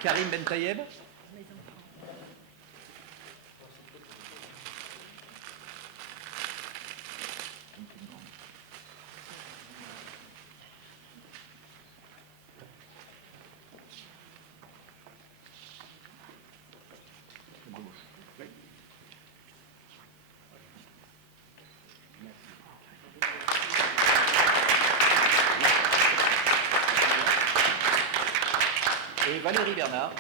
Karim Bentayeb. Et Valérie Bernard.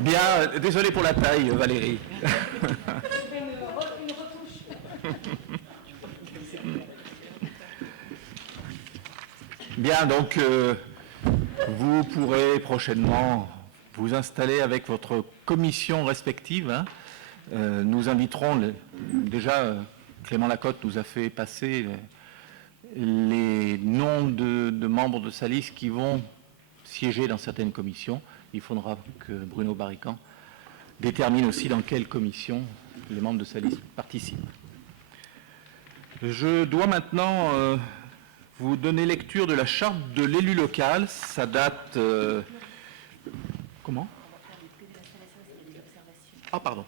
Bien, désolé pour la taille, Valérie. Bien, donc vous pourrez prochainement vous installer avec votre commission respective. Hein. Nous inviterons, déjà Clément Lacotte nous a fait passer les noms de membres de sa liste qui vont siéger dans certaines commissions. Il faudra que Bruno Barrican détermine aussi dans quelle commission les membres de sa liste participent. Je dois maintenant vous donner lecture de la charte de l'élu local. Ça date... comment ? Ah, pardon.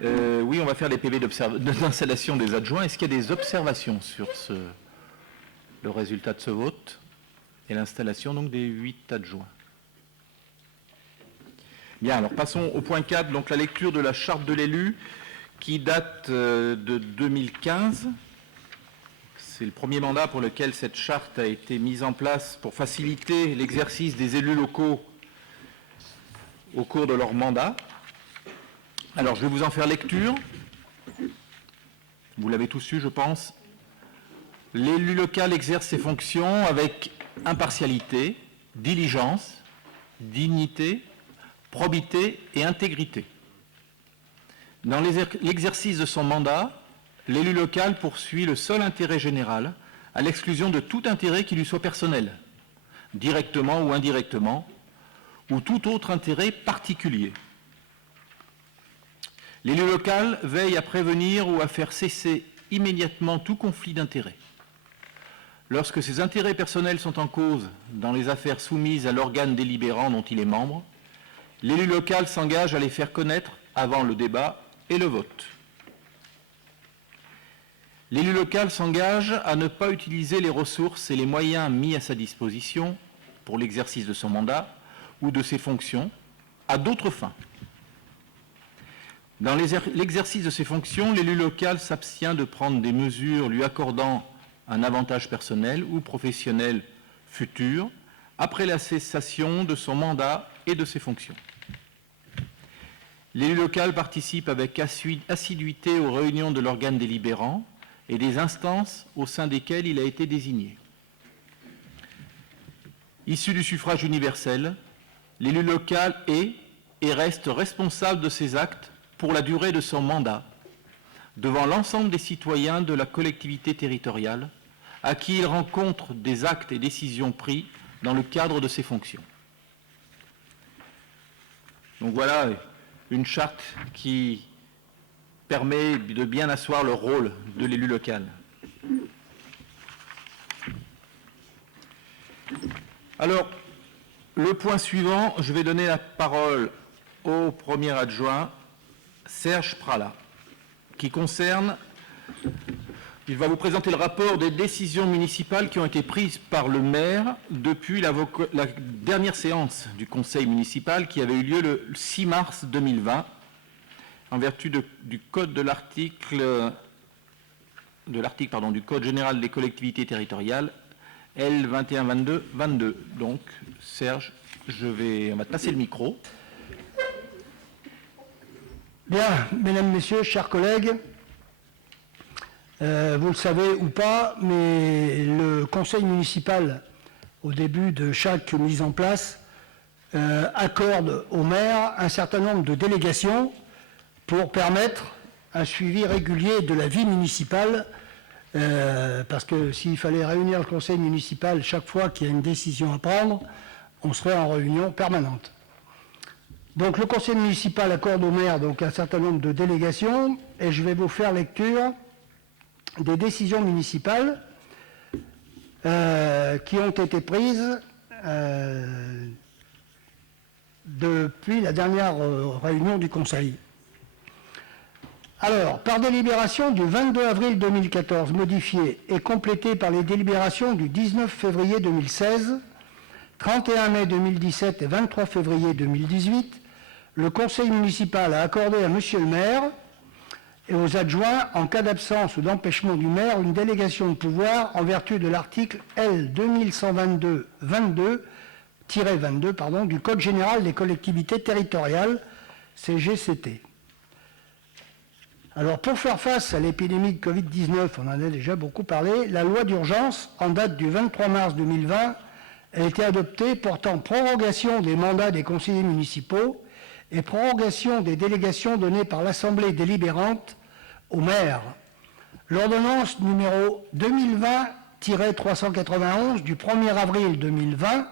Oui, on va faire les PV d'installation des adjoints. Est-ce qu'il y a des observations sur le résultat de ce vote et l'installation donc des 8 adjoints ? Bien, alors passons au point 4, donc la lecture de la charte de l'élu qui date de 2015. C'est le premier mandat pour lequel cette charte a été mise en place pour faciliter l'exercice des élus locaux au cours de leur mandat. Alors, je vais vous en faire lecture. Vous l'avez tous eu, je pense. L'élu local exerce ses fonctions avec impartialité, diligence, dignité, probité et intégrité. Dans l'exercice de son mandat, l'élu local poursuit le seul intérêt général, à l'exclusion de tout intérêt qui lui soit personnel, directement ou indirectement, ou tout autre intérêt particulier. L'élu local veille à prévenir ou à faire cesser immédiatement tout conflit d'intérêts. Lorsque ses intérêts personnels sont en cause dans les affaires soumises à l'organe délibérant dont il est membre, l'élu local s'engage à les faire connaître avant le débat et le vote. L'élu local s'engage à ne pas utiliser les ressources et les moyens mis à sa disposition pour l'exercice de son mandat ou de ses fonctions à d'autres fins. Dans l'exercice de ses fonctions, l'élu local s'abstient de prendre des mesures lui accordant un avantage personnel ou professionnel futur après la cessation de son mandat et de ses fonctions. L'élu local participe avec assiduité aux réunions de l'organe délibérant et des instances au sein desquelles il a été désigné. Issu du suffrage universel, l'élu local est et reste responsable de ses actes pour la durée de son mandat, devant l'ensemble des citoyens de la collectivité territoriale, à qui il rend compte des actes et décisions pris dans le cadre de ses fonctions. Donc voilà une charte qui permet de bien asseoir le rôle de l'élu local. Alors, le point suivant, je vais donner la parole au premier adjoint, Serge Prala, qui concerne, il va vous présenter le rapport des décisions municipales qui ont été prises par le maire depuis la dernière séance du conseil municipal qui avait eu lieu le 6 mars 2020, en vertu du code du Code général des collectivités territoriales, L 2122-22. Donc, Serge, on va te passer le micro. Bien, mesdames, messieurs, chers collègues, vous le savez ou pas, mais le conseil municipal, au début de chaque mise en place, accorde au maire un certain nombre de délégations pour permettre un suivi régulier de la vie municipale, parce que s'il fallait réunir le conseil municipal chaque fois qu'il y a une décision à prendre, on serait en réunion permanente. Donc le conseil municipal accorde au maire donc, un certain nombre de délégations, et je vais vous faire lecture des décisions municipales qui ont été prises depuis la dernière réunion du conseil. Alors, par délibération du 22 avril 2014, modifiée et complétée par les délibérations du 19 février 2016, 31 mai 2017 et 23 février 2018, le conseil municipal a accordé à monsieur le maire et aux adjoints, en cas d'absence ou d'empêchement du maire, une délégation de pouvoir en vertu de l'article L 2122-22 du Code général des collectivités territoriales, CGCT. Alors, pour faire face à l'épidémie de Covid-19, on en a déjà beaucoup parlé, la loi d'urgence, en date du 23 mars 2020, a été adoptée portant prorogation des mandats des conseillers municipaux et prorogation des délégations données par l'Assemblée délibérante au maire. L'ordonnance numéro 2020-391 du 1er avril 2020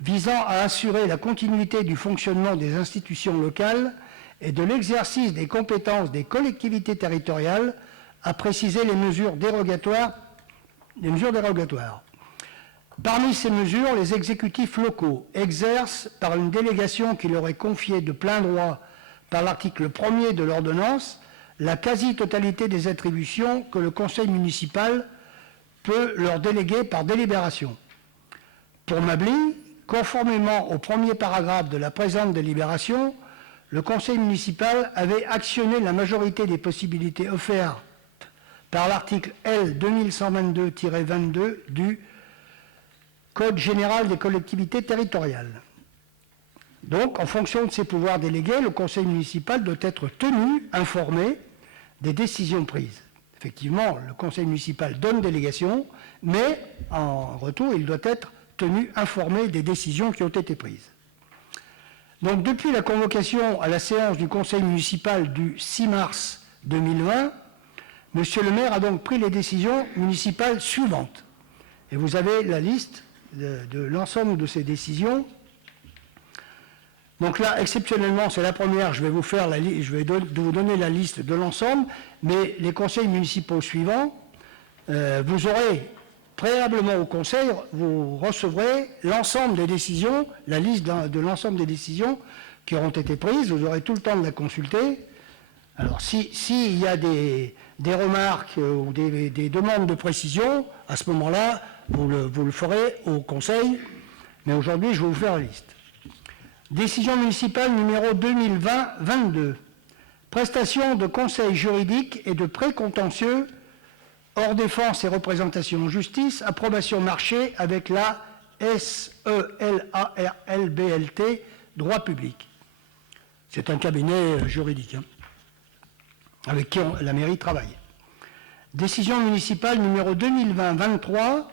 visant à assurer la continuité du fonctionnement des institutions locales et de l'exercice des compétences des collectivités territoriales a précisé les mesures dérogatoires. Parmi ces mesures, les exécutifs locaux exercent, par une délégation qui leur est confiée de plein droit par l'article 1er de l'ordonnance, la quasi-totalité des attributions que le conseil municipal peut leur déléguer par délibération. Pour Mably, conformément au premier paragraphe de la présente délibération, le conseil municipal avait actionné la majorité des possibilités offertes par l'article L 2122-22 du Code général des collectivités territoriales. Donc, en fonction de ses pouvoirs délégués, le conseil municipal doit être tenu informé des décisions prises. Effectivement, le conseil municipal donne délégation, mais en retour, il doit être tenu informé des décisions qui ont été prises. Donc, depuis la convocation à la séance du conseil municipal du 6 mars 2020, Monsieur le maire a donc pris les décisions municipales suivantes. Et vous avez la liste de l'ensemble de ces décisions. Donc là, exceptionnellement, c'est la première, je vais vous donner la liste de l'ensemble, mais les conseils municipaux suivants, vous aurez préalablement au conseil, vous recevrez l'ensemble des décisions, la liste de l'ensemble des décisions qui auront été prises, vous aurez tout le temps de la consulter. Alors, s'il y a des remarques ou des demandes de précision, à ce moment-là, vous le ferez au conseil, mais aujourd'hui, je vais vous faire la liste. Décision municipale numéro 2020-22. Prestation de conseil juridique et de précontentieux hors défense et représentation en justice, approbation marché avec la SELARLBLT, droit public. C'est un cabinet juridique avec qui la mairie travaille. Décision municipale numéro 2020-23,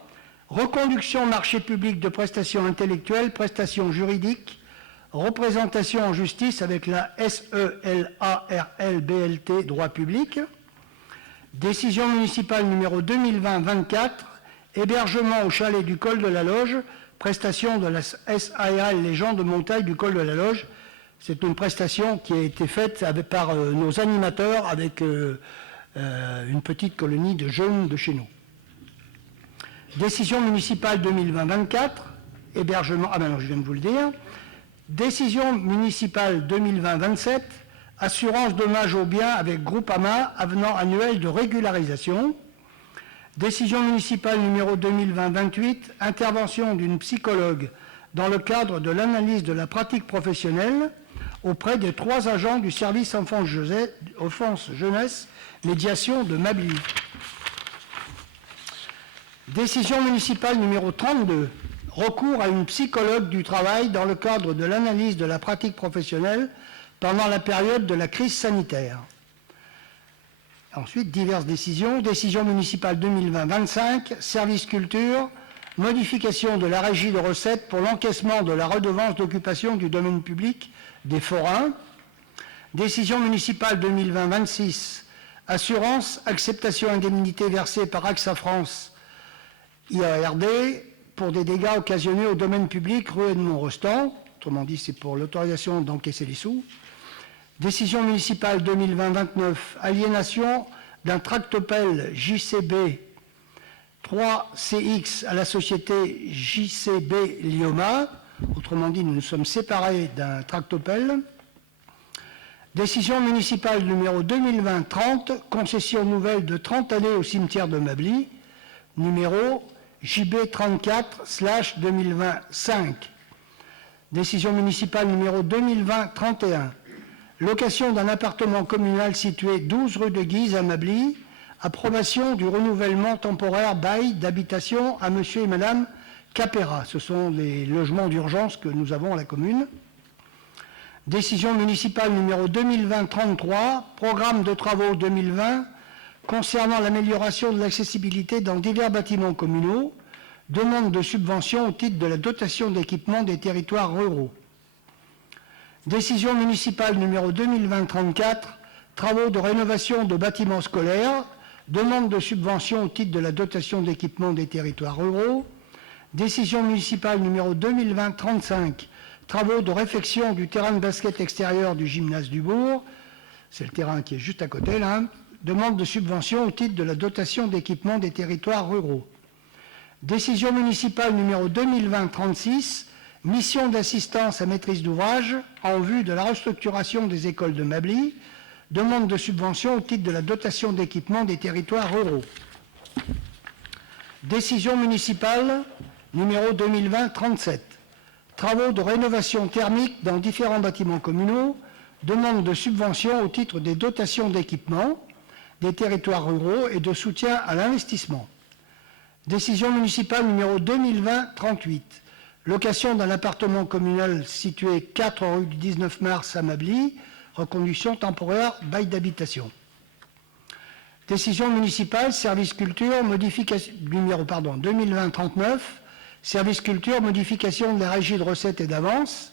reconduction marché public de prestations intellectuelles, prestations juridiques, représentation en justice avec la SELARLBLT, droit public. Décision municipale numéro 2020-24, hébergement au chalet du col de la Loge, prestation de la SARL Les gens de montagne du col de la Loge. C'est une prestation qui a été faite par nos animateurs avec une petite colonie de jeunes de chez nous. Décision municipale 2020-24, hébergement, je viens de vous le dire. Décision municipale 2020-27, assurance dommages aux biens avec Groupama, avenant annuel de régularisation. Décision municipale numéro 2020-28, intervention d'une psychologue dans le cadre de l'analyse de la pratique professionnelle auprès des 3 agents du service enfance jeunesse médiation de Mably. Décision municipale numéro 32, recours à une psychologue du travail dans le cadre de l'analyse de la pratique professionnelle pendant la période de la crise sanitaire. Ensuite, diverses décisions. Décision municipale 2020-25, service culture, modification de la régie de recettes pour l'encaissement de la redevance d'occupation du domaine public des forains. Décision municipale 2020-26, assurance, acceptation indemnité versée par AXA France IARD pour des dégâts occasionnés au domaine public rue Edmond-Rostand. Autrement dit, c'est pour l'autorisation d'encaisser les sous. Décision municipale 2020-29, aliénation d'un tractopelle JCB 3CX à la société JCB Lioma. Autrement dit, nous nous sommes séparés d'un tractopelle. Décision municipale numéro 2020-30, concession nouvelle de 30 années au cimetière de Mably, numéro JB34/2025. Décision municipale numéro 2020-31, location d'un appartement communal situé 12 rue de Guise à Mably, approbation du renouvellement temporaire bail d'habitation à monsieur et madame Capera. Ce sont les logements d'urgence que nous avons à la commune. Décision municipale numéro 2020-33, programme de travaux 2020 concernant l'amélioration de l'accessibilité dans divers bâtiments communaux, demande de subvention au titre de la dotation d'équipement des territoires ruraux. Décision municipale numéro 2020-34, travaux de rénovation de bâtiments scolaires, demande de subvention au titre de la dotation d'équipement des territoires ruraux. Décision municipale numéro 2020-35, travaux de réfection du terrain de basket extérieur du gymnase du Bourg, c'est le terrain qui est juste à côté là, demande de subvention au titre de la dotation d'équipement des territoires ruraux. Décision municipale numéro 2020-36, mission d'assistance à maîtrise d'ouvrage en vue de la restructuration des écoles de Mably, demande de subvention au titre de la dotation d'équipement des territoires ruraux. Décision municipale numéro 2020-37, travaux de rénovation thermique dans différents bâtiments communaux, demande de subvention au titre des dotations d'équipement des territoires ruraux et de soutien à l'investissement. Décision municipale numéro 2020-38, location d'un appartement communal situé 4 rue du 19 mars à Mably, reconduction temporaire, bail d'habitation. Décision municipale, service culture, modification, numéro 2020-39, service culture, modification de la régie de recettes et d'avances,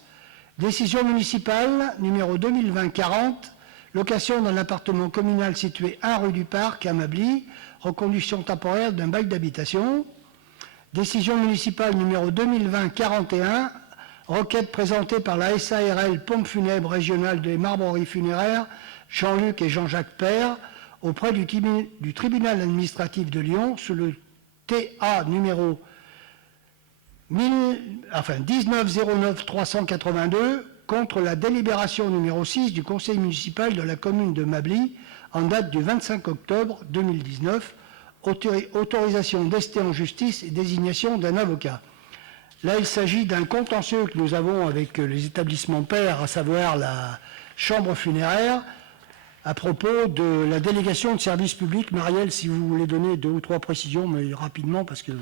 Décision municipale numéro 2020-40, location d'un appartement communal situé 1 rue du Parc à Mably, reconduction temporaire d'un bail d'habitation. Décision municipale numéro 2020-41, requête présentée par la SARL Pompe funèbre régionale des Marbreries funéraires Jean-Luc et Jean-Jacques Père auprès du tribunal administratif de Lyon sous le TA numéro 1909 382 contre la délibération numéro 6 du conseil municipal de la commune de Mably en date du 25 octobre 2019, autorisation d'ester en justice et désignation d'un avocat. Là, il s'agit d'un contentieux que nous avons avec les établissements pairs, à savoir la chambre funéraire, à propos de la délégation de services publics. Marielle, si vous voulez donner 2 ou 3 précisions, mais rapidement, parce que... Vous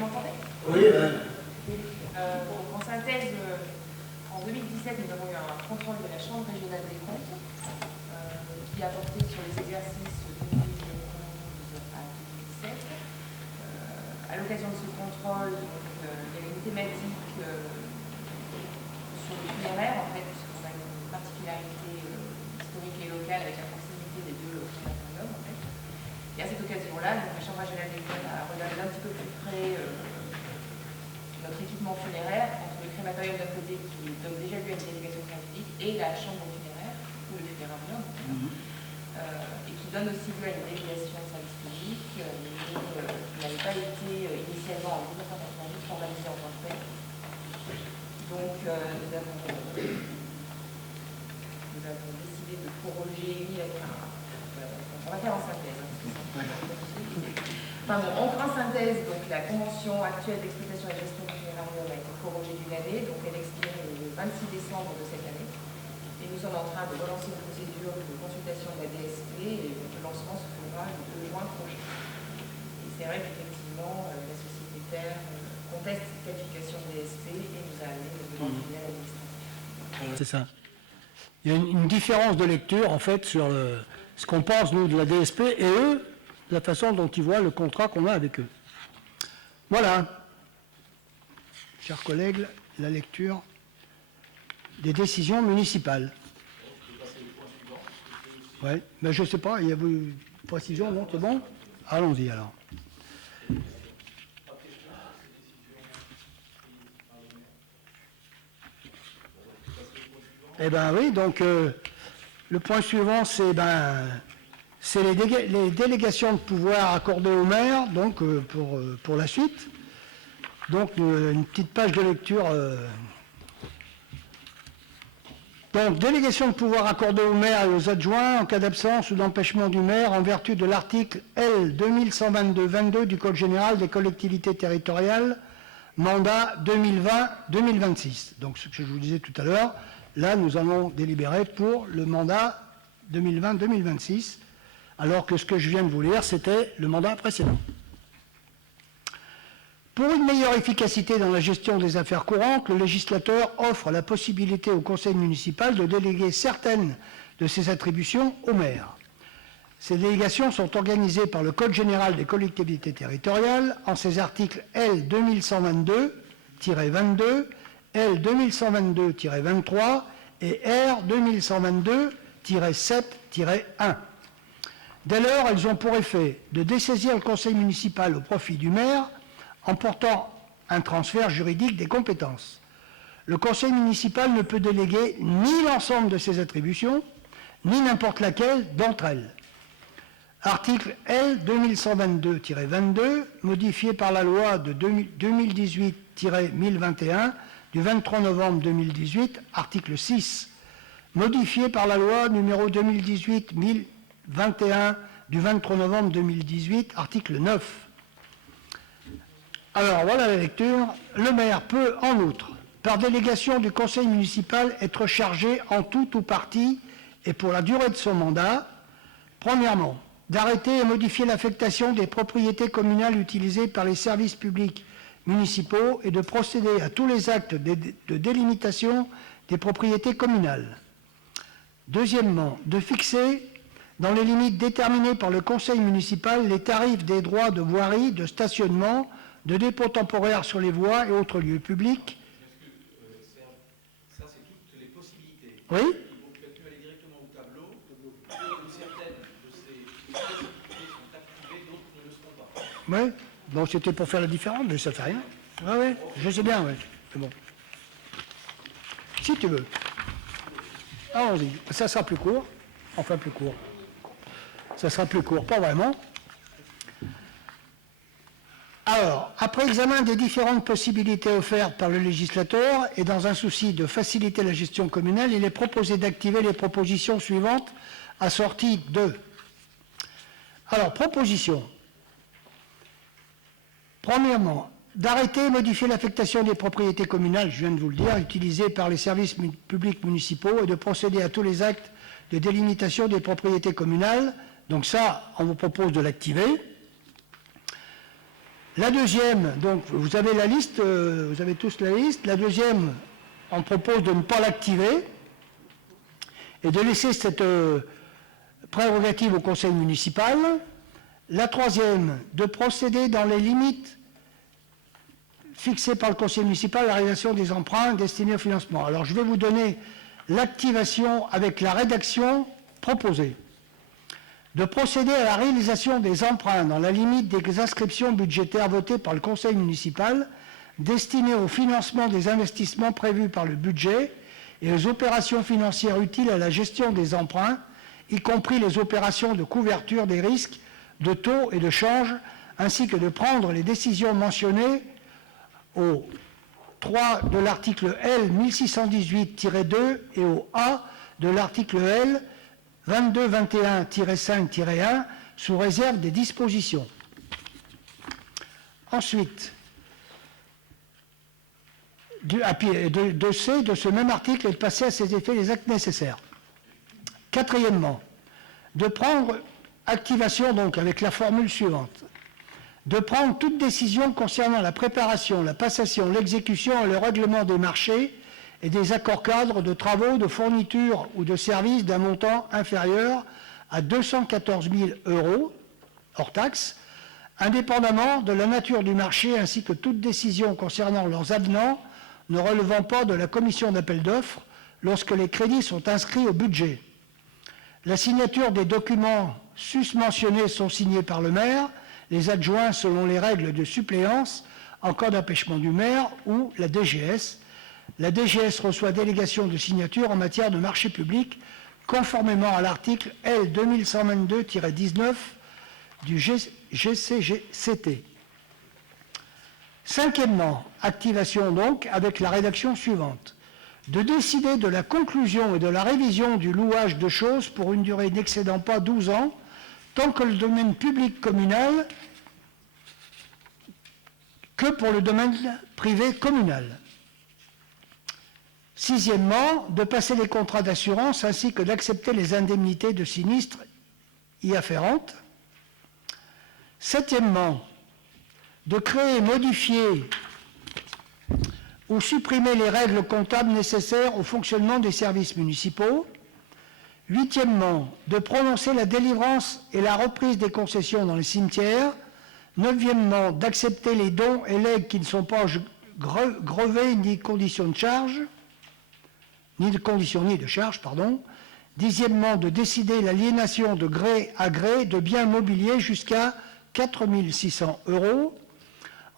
m'entendez? Oui, En synthèse, en 2017, nous avons eu un contrôle de la Chambre régionale des comptes qui a porté sur les exercices 2011 à 2017. À l'occasion de ce contrôle, il y avait une thématique sur le funéraire, en fait, puisqu'on a une particularité historique et locale avec la proximité des 2 crématoriums, en fait. Et à cette occasion-là, la Chambre régionale des comptes a regardé d'un petit peu plus près notre équipement funéraire entre le crématorium d'un côté qui donne déjà lieu à une délégation de service public et la chambre funéraire, ou le funérarium, et qui donne aussi lieu à une délégation de service public, mais qui n'avait pas été initialement en 1998 formalisée en tant que tel. Donc nous avons décidé de proroger unilatéralement. On va faire en synthèse. Enfin bon, en synthèse, donc la convention actuelle d'exploitation et gestion du funérarium a été prorogée d'une année, donc elle expire le 26 décembre de cette année. Et nous sommes en train de relancer une procédure de consultation de la DSP et le lancement se fera le 2 juin prochain. Et c'est vrai qu'effectivement, la société Terre conteste cette qualification de DSP et nous a amené devant le tribunal administratif. c'est ça. Il y a une différence de lecture, en fait, sur ce qu'on pense, nous, de la DSP, et eux, la façon dont ils voient le contrat qu'on a avec eux. Voilà, chers collègues, la lecture des décisions municipales. Oui, mais je ne sais pas, il y a une précision, non, c'est bon? Allons-y alors. Eh bien oui, donc le point suivant, c'est les délégations de pouvoir accordées au maire, donc pour la suite. Donc une petite page de lecture. Donc, délégation de pouvoir accordée au maire et aux adjoints en cas d'absence ou d'empêchement du maire en vertu de l'article L 2122-22 du Code général des collectivités territoriales, mandat 2020-2026. Donc ce que je vous disais tout à l'heure, là nous allons délibérer pour le mandat 2020-2026, alors que ce que je viens de vous lire, c'était le mandat précédent. Pour une meilleure efficacité dans la gestion des affaires courantes, le législateur offre la possibilité au conseil municipal de déléguer certaines de ses attributions au maire. Ces délégations sont organisées par le Code général des collectivités territoriales en ses articles L 2122-22, L 2122-23 et R 2122-7-1. Dès lors, elles ont pour effet de dessaisir le conseil municipal au profit du maire en portant un transfert juridique des compétences. Le conseil municipal ne peut déléguer ni l'ensemble de ses attributions, ni n'importe laquelle d'entre elles. Article L 2122-22, modifié par la loi de 2018-1021 du 23 novembre 2018, article 6, modifié par la loi numéro 2018-1021 du 23 novembre 2018, article 9. Alors, voilà la lecture. Le maire peut, en outre, par délégation du conseil municipal, être chargé en tout ou partie, et pour la durée de son mandat, premièrement, d'arrêter et modifier l'affectation des propriétés communales utilisées par les services publics municipaux et de procéder à tous les actes de délimitation des propriétés communales. Deuxièmement, de fixer dans les limites déterminées par le conseil municipal, les tarifs des droits de voirie, de stationnement, de dépôt temporaire sur les voies et autres lieux publics. Ça, c'est toutes les possibilités. Oui. Vous pouvez aller directement au tableau. Certaines de ces possibilités sont activées, d'autres ne le seront pas. Oui. Bon, c'était pour faire la différence, mais ça fait rien. Oui, oui, je sais bien, oui. C'est bon. Si tu veux. Allons-y. Ça sera plus court. Enfin, plus court. Ça sera plus court, pas vraiment. Alors, après examen des différentes possibilités offertes par le législateur et dans un souci de faciliter la gestion communale, il est proposé d'activer les propositions suivantes assorties de... Alors, proposition. Premièrement, d'arrêter et modifier l'affectation des propriétés communales, je viens de vous le dire, utilisées par les services publics municipaux et de procéder à tous les actes de délimitation des propriétés communales. Donc ça, on vous propose de l'activer. La deuxième, donc vous avez la liste, vous avez tous la liste. La deuxième, on propose de ne pas l'activer et de laisser cette prérogative au conseil municipal. La troisième, de procéder dans les limites fixées par le conseil municipal à la réalisation des emprunts destinés au financement. Alors je vais vous donner l'activation avec la rédaction proposée. De procéder à la réalisation des emprunts dans la limite des inscriptions budgétaires votées par le conseil municipal destinées au financement des investissements prévus par le budget et aux opérations financières utiles à la gestion des emprunts, y compris les opérations de couverture des risques de taux et de change, ainsi que de prendre les décisions mentionnées au 3 de l'article L 1618-2 et au A de l'article L 2221-5-1 sous réserve des dispositions. Ensuite, de ce même article et de passer à ses effets les actes nécessaires. Quatrièmement, de prendre activation donc avec la formule suivante. De prendre toute décision concernant la préparation, la passation, l'exécution et le règlement des marchés et des accords cadres de travaux, de fournitures ou de services d'un montant inférieur à 214 000 € hors taxes, indépendamment de la nature du marché ainsi que toute décision concernant leurs avenants ne relevant pas de la commission d'appel d'offres lorsque les crédits sont inscrits au budget. La signature des documents susmentionnés sont signés par le maire, les adjoints selon les règles de suppléance en cas d'empêchement du maire ou la DGS. La DGS reçoit délégation de signature en matière de marché public conformément à l'article L 2122-19 du GCGCT. Cinquièmement, activation donc avec la rédaction suivante. De décider de la conclusion et de la révision du louage de choses pour une durée n'excédant pas 12 ans, tant que le domaine public communal que pour le domaine privé communal. Sixièmement, de passer les contrats d'assurance ainsi que d'accepter les indemnités de sinistres y afférentes. Septièmement, de créer, modifier ou supprimer les règles comptables nécessaires au fonctionnement des services municipaux. Huitièmement, de prononcer la délivrance et la reprise des concessions dans les cimetières. Neuvièmement, d'accepter les dons et legs qui ne sont pas grevés ni conditions de charge, ni de charge. Dixièmement, de décider l'aliénation de gré à gré de biens mobiliers jusqu'à 4 600 €.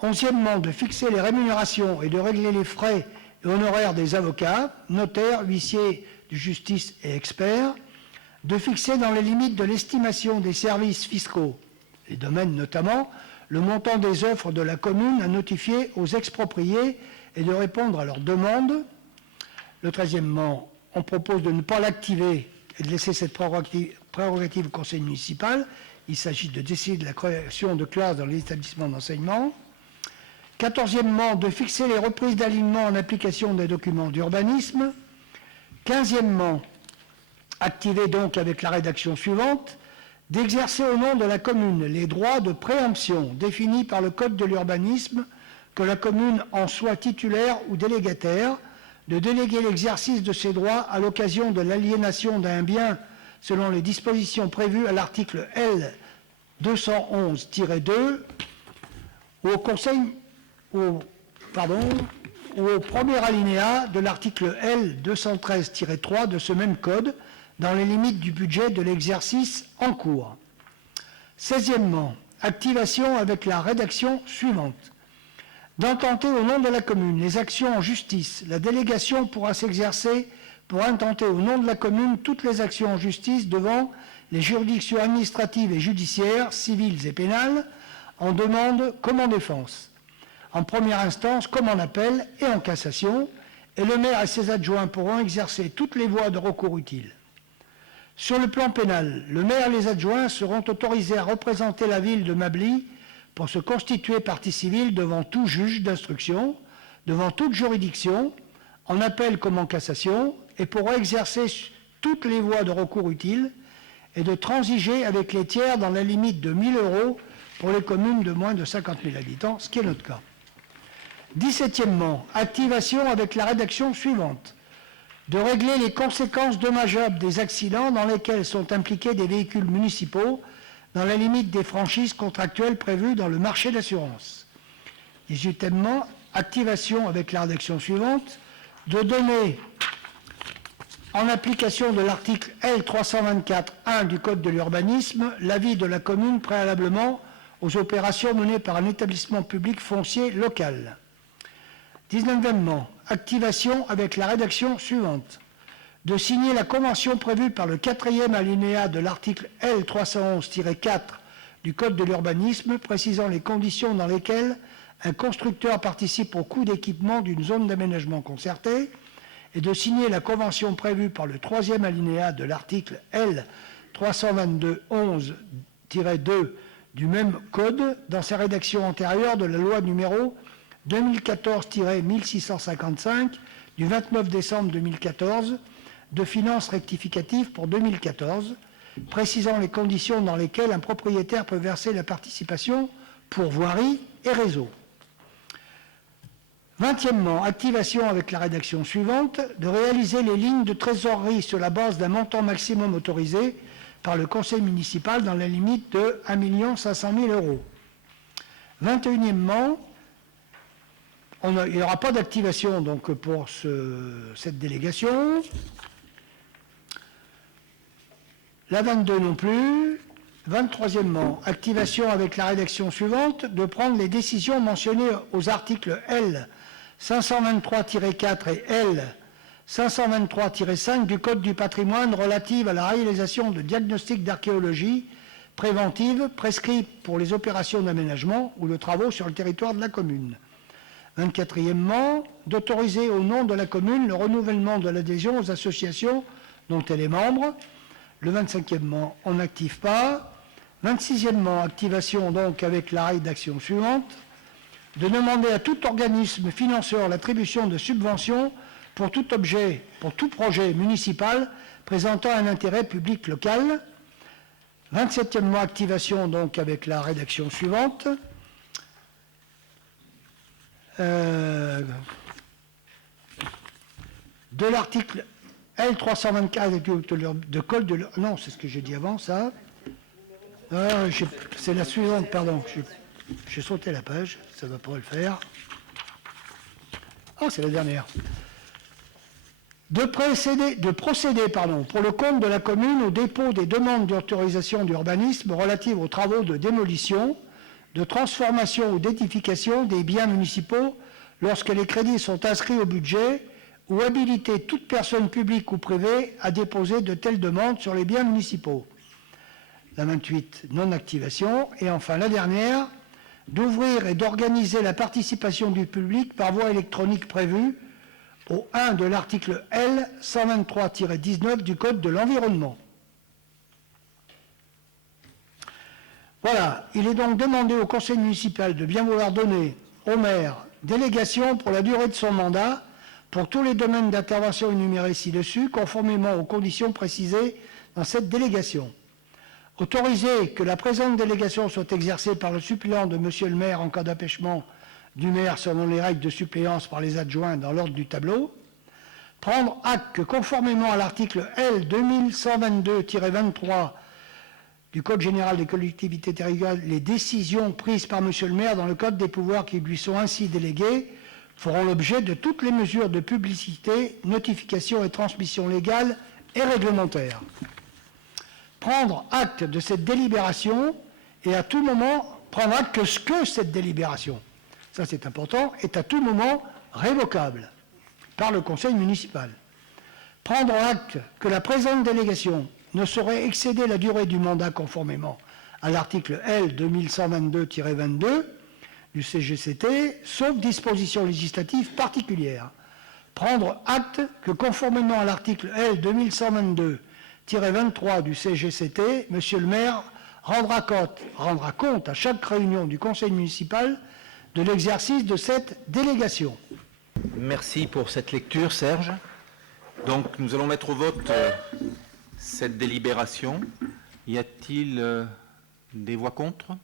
Onzièmement, de fixer les rémunérations et de régler les frais et honoraires des avocats, notaires, huissiers de justice et experts. De fixer dans les limites de l'estimation des services fiscaux, les domaines notamment, le montant des offres de la commune à notifier aux expropriés et de répondre à leurs demandes. Le 13e, on propose de ne pas l'activer et de laisser cette prérogative au conseil municipal. Il s'agit de décider de la création de classes dans les établissements d'enseignement. 14e, de fixer les reprises d'alignement en application des documents d'urbanisme. 15e, activer donc avec la rédaction suivante, d'exercer au nom de la commune les droits de préemption définis par le Code de l'urbanisme, que la commune en soit titulaire ou délégataire, de déléguer l'exercice de ces droits à l'occasion de l'aliénation d'un bien selon les dispositions prévues à l'article L. 211-2 ou au premier alinéa de l'article L. 213-3 de ce même code, dans les limites du budget de l'exercice en cours. 16e, activation avec la rédaction suivante. D'intenter au nom de la commune les actions en justice, la délégation pourra s'exercer pour intenter au nom de la commune toutes les actions en justice devant les juridictions administratives et judiciaires, civiles et pénales, en demande comme en défense, en première instance comme en appel et en cassation, et le maire et ses adjoints pourront exercer toutes les voies de recours utiles. Sur le plan pénal, le maire et les adjoints seront autorisés à représenter la ville de Mably pour se constituer partie civile devant tout juge d'instruction, devant toute juridiction, en appel comme en cassation, et pourront exercer toutes les voies de recours utiles et de transiger avec les tiers dans la limite de 1 000 € pour les communes de moins de 50 000 habitants, ce qui est notre cas. 17e, activation avec la rédaction suivante. De régler les conséquences dommageables des accidents dans lesquels sont impliqués des véhicules municipaux dans la limite des franchises contractuelles prévues dans le marché d'assurance. 18e, activation avec la rédaction suivante. De donner, en application de l'article L. 324-1 du Code de l'urbanisme, l'avis de la commune préalablement aux opérations menées par un établissement public foncier local. 19e, activation avec la rédaction suivante. De signer la convention prévue par le 4e alinéa de l'article L. 311-4 du Code de l'urbanisme précisant les conditions dans lesquelles un constructeur participe au coût d'équipement d'une zone d'aménagement concerté et de signer la convention prévue par le 3e alinéa de l'article L. 322-11-2 du même code dans sa rédaction antérieure de la loi numéro 2014-1655 du 29 décembre 2014 de finances rectificatives pour 2014, précisant les conditions dans lesquelles un propriétaire peut verser la participation pour voirie et réseau. 20e, activation avec la rédaction suivante, de réaliser les lignes de trésorerie sur la base d'un montant maximum autorisé par le conseil municipal dans la limite de 1 500 000 €. 21e, il n'y aura pas d'activation donc pour cette délégation. La 22 non plus. 23e, activation avec la rédaction suivante, de prendre les décisions mentionnées aux articles L. 523-4 et L. 523-5 du Code du patrimoine relatives à la réalisation de diagnostics d'archéologie préventive prescrits pour les opérations d'aménagement ou de travaux sur le territoire de la commune. 24e, d'autoriser au nom de la commune le renouvellement de l'adhésion aux associations dont elle est membre. Le 25e, on n'active pas. 26e, activation donc avec la rédaction suivante, de demander à tout organisme financeur l'attribution de subventions pour tout projet municipal présentant un intérêt public local. 27e, activation donc avec la rédaction suivante. De l'article L324 de Code de... Non, c'est ce que j'ai dit avant, ça. C'est la suivante, pardon. J'ai sauté la page, ça ne va pas le faire. Ah, c'est la dernière. De procéder pour le compte de la commune au dépôt des demandes d'autorisation d'urbanisme relatives aux travaux de démolition, de transformation ou d'édification des biens municipaux lorsque les crédits sont inscrits au budget ou habiliter toute personne publique ou privée à déposer de telles demandes sur les biens municipaux. La 28, non-activation. Et enfin, la dernière, d'ouvrir et d'organiser la participation du public par voie électronique prévue au 1 de l'article L. 123-19 du Code de l'environnement. Voilà, il est donc demandé au conseil municipal de bien vouloir donner au maire délégation pour la durée de son mandat pour tous les domaines d'intervention énumérés ci-dessus, conformément aux conditions précisées dans cette délégation. Autoriser que la présente délégation soit exercée par le suppléant de monsieur le maire en cas d'empêchement du maire selon les règles de suppléance par les adjoints dans l'ordre du tableau. Prendre acte que, conformément à l'article L. 2122-23 du Code général des collectivités territoriales, les décisions prises par M. le maire dans le cadre des pouvoirs qui lui sont ainsi délégués feront l'objet de toutes les mesures de publicité, notification et transmission légale et réglementaire. Prendre acte de cette délibération et à tout moment prendre acte que cette délibération, ça c'est important, est à tout moment révocable par le conseil municipal. Prendre acte que la présente délégation ne saurait excéder la durée du mandat conformément à l'article L. 2122-22 du CGCT, sauf disposition législative particulière. Prendre acte que, conformément à l'article L. 2122-23 du CGCT, M. le maire rendra compte à chaque réunion du conseil municipal de l'exercice de cette délégation. Merci pour cette lecture, Serge. Donc, nous allons mettre au vote cette délibération. Y a-t-il des voix contre?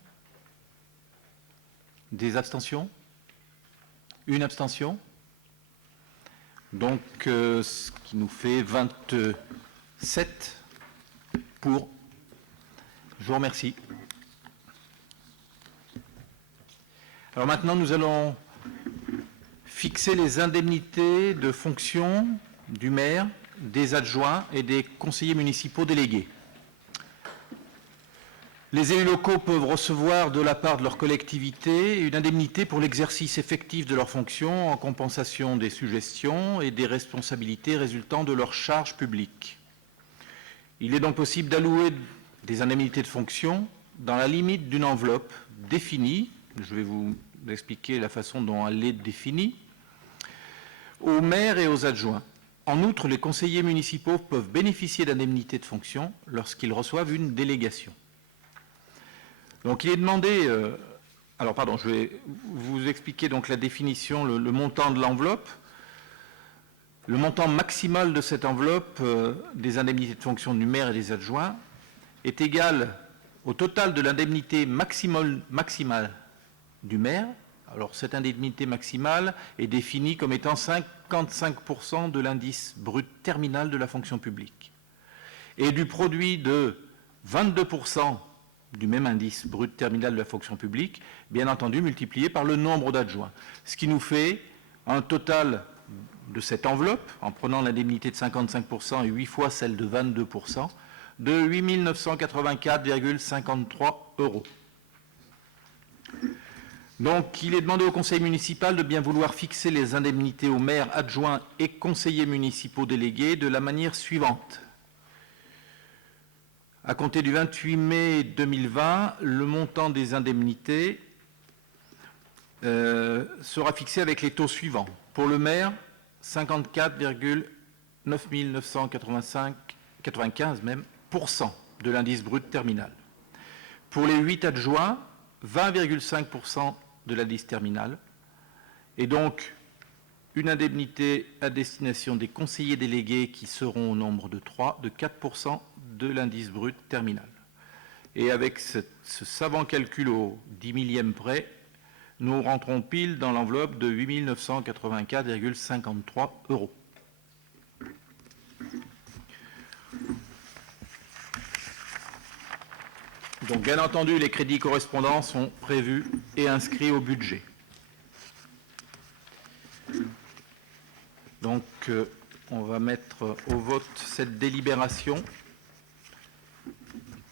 Des abstentions? Une abstention? Donc, ce qui nous fait 27 pour. Je vous remercie. Alors maintenant, nous allons fixer les indemnités de fonction du maire, des adjoints et des conseillers municipaux délégués. Les élus locaux peuvent recevoir de la part de leur collectivité une indemnité pour l'exercice effectif de leurs fonctions en compensation des suggestions et des responsabilités résultant de leurs charges publiques. Il est donc possible d'allouer des indemnités de fonction dans la limite d'une enveloppe définie, je vais vous expliquer la façon dont elle est définie, aux maires et aux adjoints. En outre, les conseillers municipaux peuvent bénéficier d'indemnités de fonction lorsqu'ils reçoivent une délégation. Donc il est demandé, je vais vous expliquer donc la définition, le montant de l'enveloppe. Le montant maximal de cette enveloppe des indemnités de fonction du maire et des adjoints est égal au total de l'indemnité maximale du maire. Alors cette indemnité maximale est définie comme étant 55% de l'indice brut terminal de la fonction publique et du produit de 22% du même indice brut terminal de la fonction publique, bien entendu multiplié par le nombre d'adjoints. Ce qui nous fait un total de cette enveloppe, en prenant l'indemnité de 55% et 8 fois celle de 22%, de 8 984,53 €. Donc, il est demandé au conseil municipal de bien vouloir fixer les indemnités aux maires, adjoints et conseillers municipaux délégués de la manière suivante. À compter du 28 mai 2020, le montant des indemnités sera fixé avec les taux suivants. Pour le maire, 54,995 même % de l'indice brut terminal. Pour les 8 adjoints, 20,5% de l'indice terminal. Et donc, une indemnité à destination des conseillers délégués qui seront au nombre de 3, de 4% de l'indice brut terminal. Et avec ce savant calcul au 10 millième près, nous rentrons pile dans l'enveloppe de 8 984,53 €. Donc, bien entendu, les crédits correspondants sont prévus et inscrits au budget. Donc, on va mettre au vote cette délibération.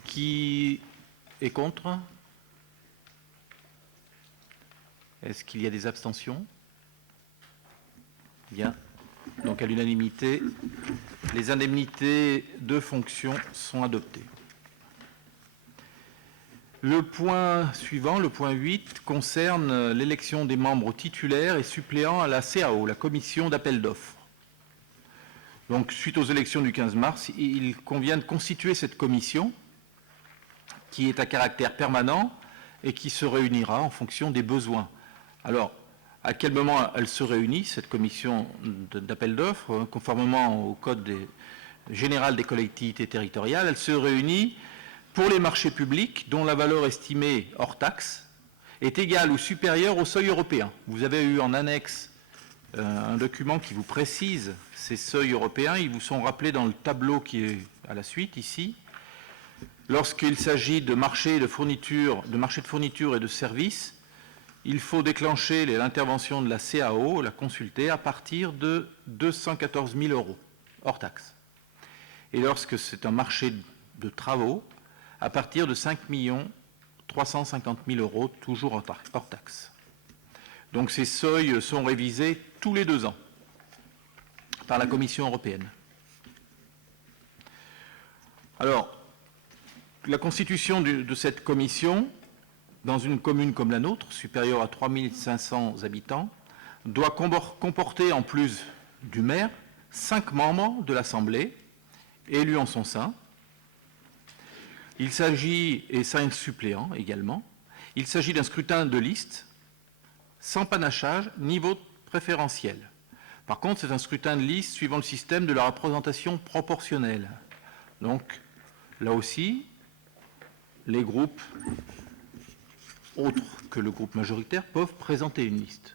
Qui est contre? Est-ce qu'il y a des abstentions? Bien. Donc, à l'unanimité, les indemnités de fonction sont adoptées. Le point suivant, le point 8, concerne l'élection des membres titulaires et suppléants à la CAO, la commission d'appel d'offres. Donc, suite aux élections du 15 mars, il convient de constituer cette commission qui est à caractère permanent et qui se réunira en fonction des besoins. Alors, à quel moment elle se réunit, cette commission d'appel d'offres, conformément au Code général des collectivités territoriales? Elle se réunit pour les marchés publics dont la valeur estimée hors taxe est égale ou supérieure au seuil européen. Vous avez eu en annexe un document qui vous précise ces seuils européens. Ils vous sont rappelés dans le tableau qui est à la suite ici. Lorsqu'il s'agit de marché de fourniture et de services, il faut déclencher l'intervention de la CAO, la consulter, à partir de 214 000 euros, hors taxe. Et lorsque c'est un marché de travaux, à partir de 5 350 000 euros, toujours hors taxe. Donc ces seuils sont révisés tous les 2 ans par la Commission européenne. Alors, la constitution de cette commission, dans une commune comme la nôtre, supérieure à 3 500 habitants, doit comporter, en plus du maire, 5 membres de l'Assemblée, élus en son sein. Il s'agit, et 5 suppléants également, il s'agit d'un scrutin de liste, sans panachage ni vote préférentiel. Par contre, c'est un scrutin de liste suivant le système de la représentation proportionnelle. Donc, là aussi, les groupes autres que le groupe majoritaire peuvent présenter une liste,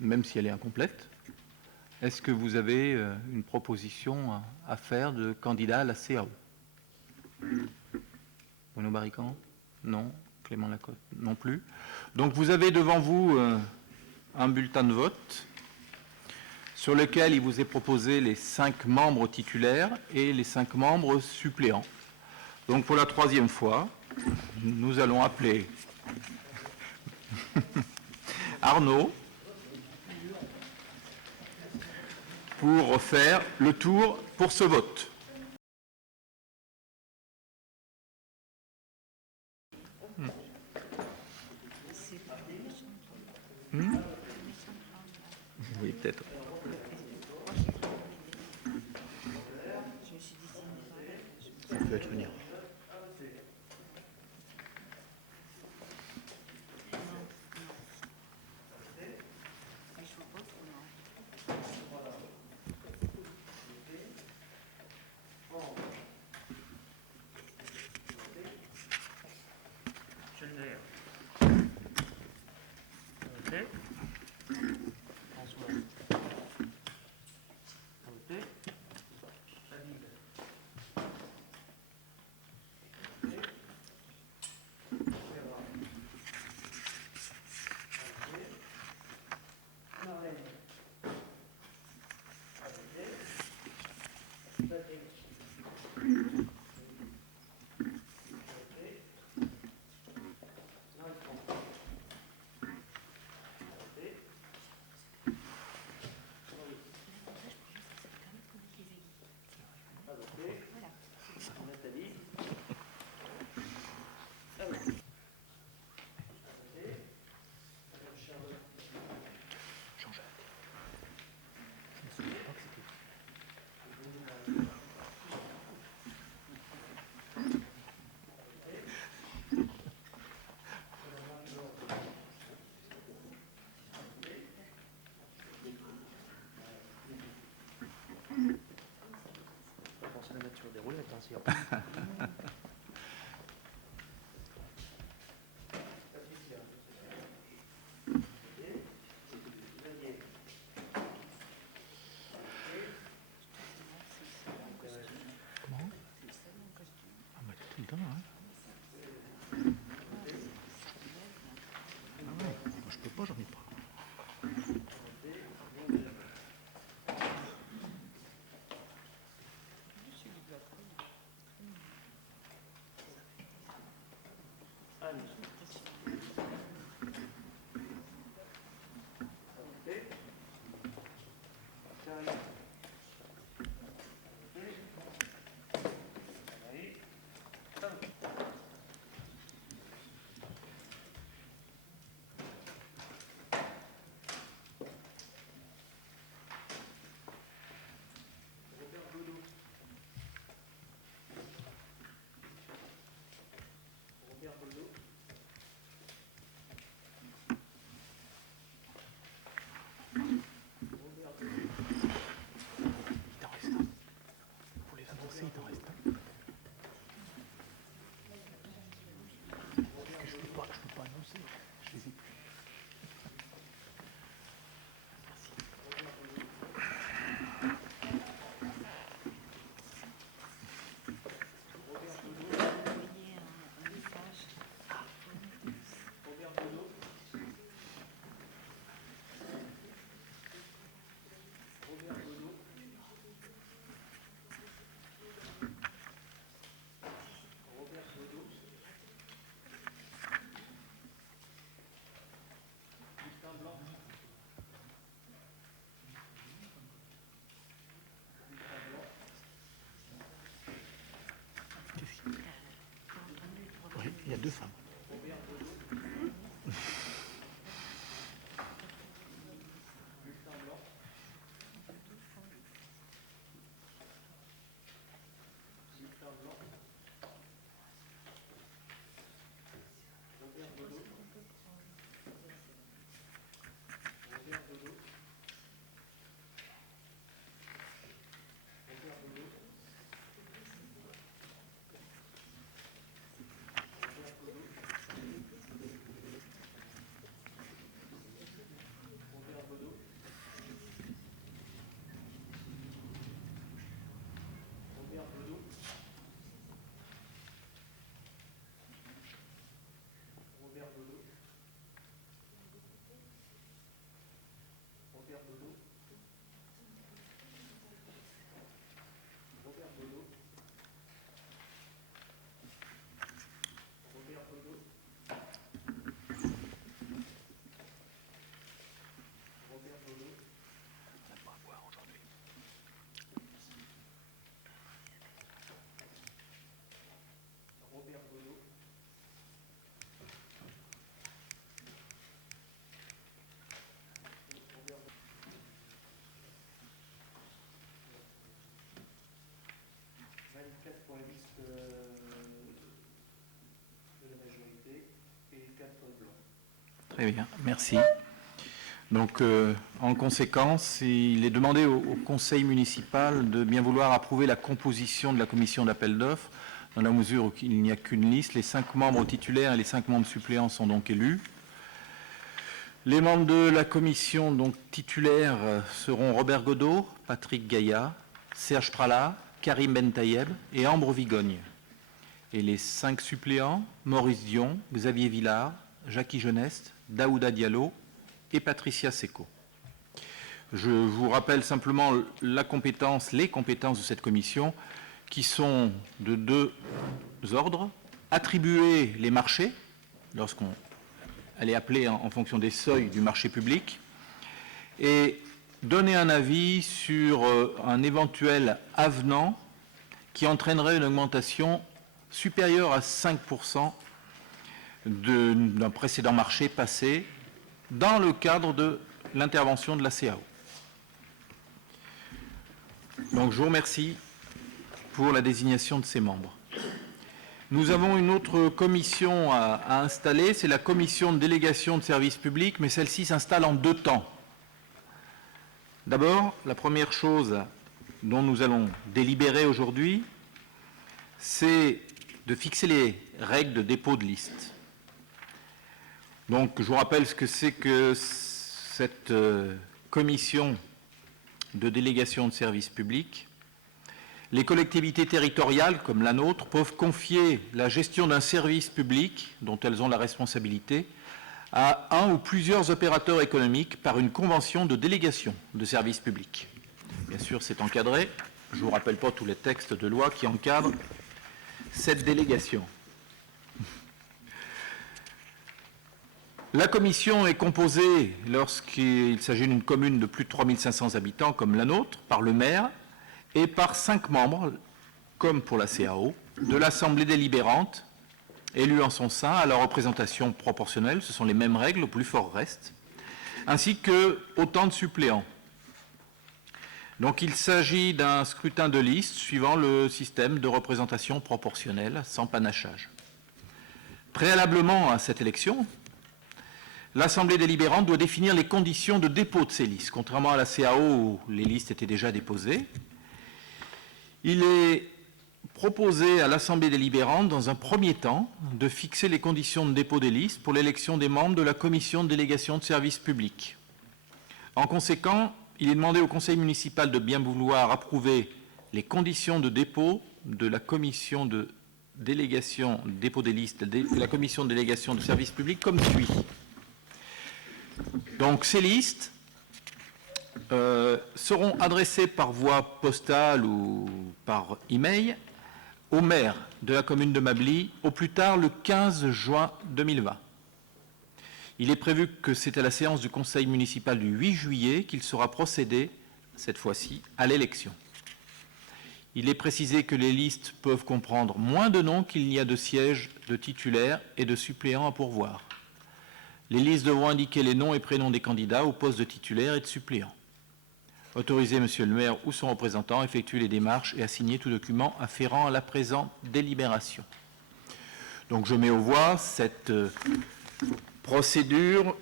même si elle est incomplète. Est-ce que vous avez une proposition à faire de candidat à la CAO? Bruno Barrican? Non. Clément Lacoste? Non plus. Donc vous avez devant vous un bulletin de vote sur lequel il vous est proposé les 5 membres titulaires et les 5 membres suppléants. Donc pour la 3e fois, nous allons appeler Arnaud pour faire le tour pour ce vote. Oui, peut-être. Ça peut être une erreur. Je peux pas, j'en ai pas. deux femmes. Pour la liste de la majorité et 4 blancs. Très bien, merci. Donc, en conséquence, il est demandé au conseil municipal de bien vouloir approuver la composition de la commission d'appel d'offres, dans la mesure où il n'y a qu'une liste. Les 5 membres titulaires et les 5 membres suppléants sont donc élus. Les membres de la commission donc titulaires seront Robert Godot, Patrick Gaillat, Serge Pralat, Karim Bentayeb et Ambre Vigogne. Et les 5 suppléants, Maurice Dion, Xavier Villard, Jackie Geneste, Daouda Diallo et Patricia Seco. Je vous rappelle simplement les compétences de cette commission qui sont de 2 ordres. Attribuer les marchés, lorsqu'on est appelé en fonction des seuils du marché public, et donner un avis sur un éventuel avenant qui entraînerait une augmentation supérieure à 5% d'un précédent marché passé dans le cadre de l'intervention de la CAO. Donc je vous remercie pour la désignation de ces membres. Nous avons une autre commission à installer, c'est la commission de délégation de services publics, mais celle-ci s'installe en 2 temps. D'abord, la première chose dont nous allons délibérer aujourd'hui, c'est de fixer les règles de dépôt de liste. Donc, je vous rappelle ce que c'est que cette commission de délégation de services publics. Les collectivités territoriales, comme la nôtre, peuvent confier la gestion d'un service public dont elles ont la responsabilité à un ou plusieurs opérateurs économiques par une convention de délégation de services publics. Bien sûr, c'est encadré. Je ne vous rappelle pas tous les textes de loi qui encadrent cette délégation. La commission est composée, lorsqu'il s'agit d'une commune de plus de 3500 habitants, comme la nôtre, par le maire, et par 5 membres, comme pour la CAO, de l'Assemblée délibérante, élus en son sein à la représentation proportionnelle, ce sont les mêmes règles, au plus fort reste, ainsi que autant de suppléants. Donc il s'agit d'un scrutin de liste suivant le système de représentation proportionnelle, sans panachage. Préalablement à cette élection, l'Assemblée délibérante doit définir les conditions de dépôt de ces listes. Contrairement à la CAO où les listes étaient déjà déposées, il est proposé à l'Assemblée délibérante, dans un premier temps, de fixer les conditions de dépôt des listes pour l'élection des membres de la commission de délégation de services publics. En conséquent, il est demandé au conseil municipal de bien vouloir approuver les conditions de dépôt de la commission de délégation, dépôt des listes, de la commission de délégation de services publics comme suit. Donc ces listes seront adressées par voie postale ou par email au maire de la commune de Mably au plus tard le 15 juin 2020. Il est prévu que c'est à la séance du conseil municipal du 8 juillet qu'il sera procédé, cette fois-ci, à l'élection. Il est précisé que les listes peuvent comprendre moins de noms qu'il n'y a de sièges de titulaires et de suppléants à pourvoir. Les listes devront indiquer les noms et prénoms des candidats au poste de titulaire et de suppléant. Autoriser Monsieur le maire ou son représentant à effectuer les démarches et à signer tout document afférent à la présente délibération. Donc je mets aux voix cette procédure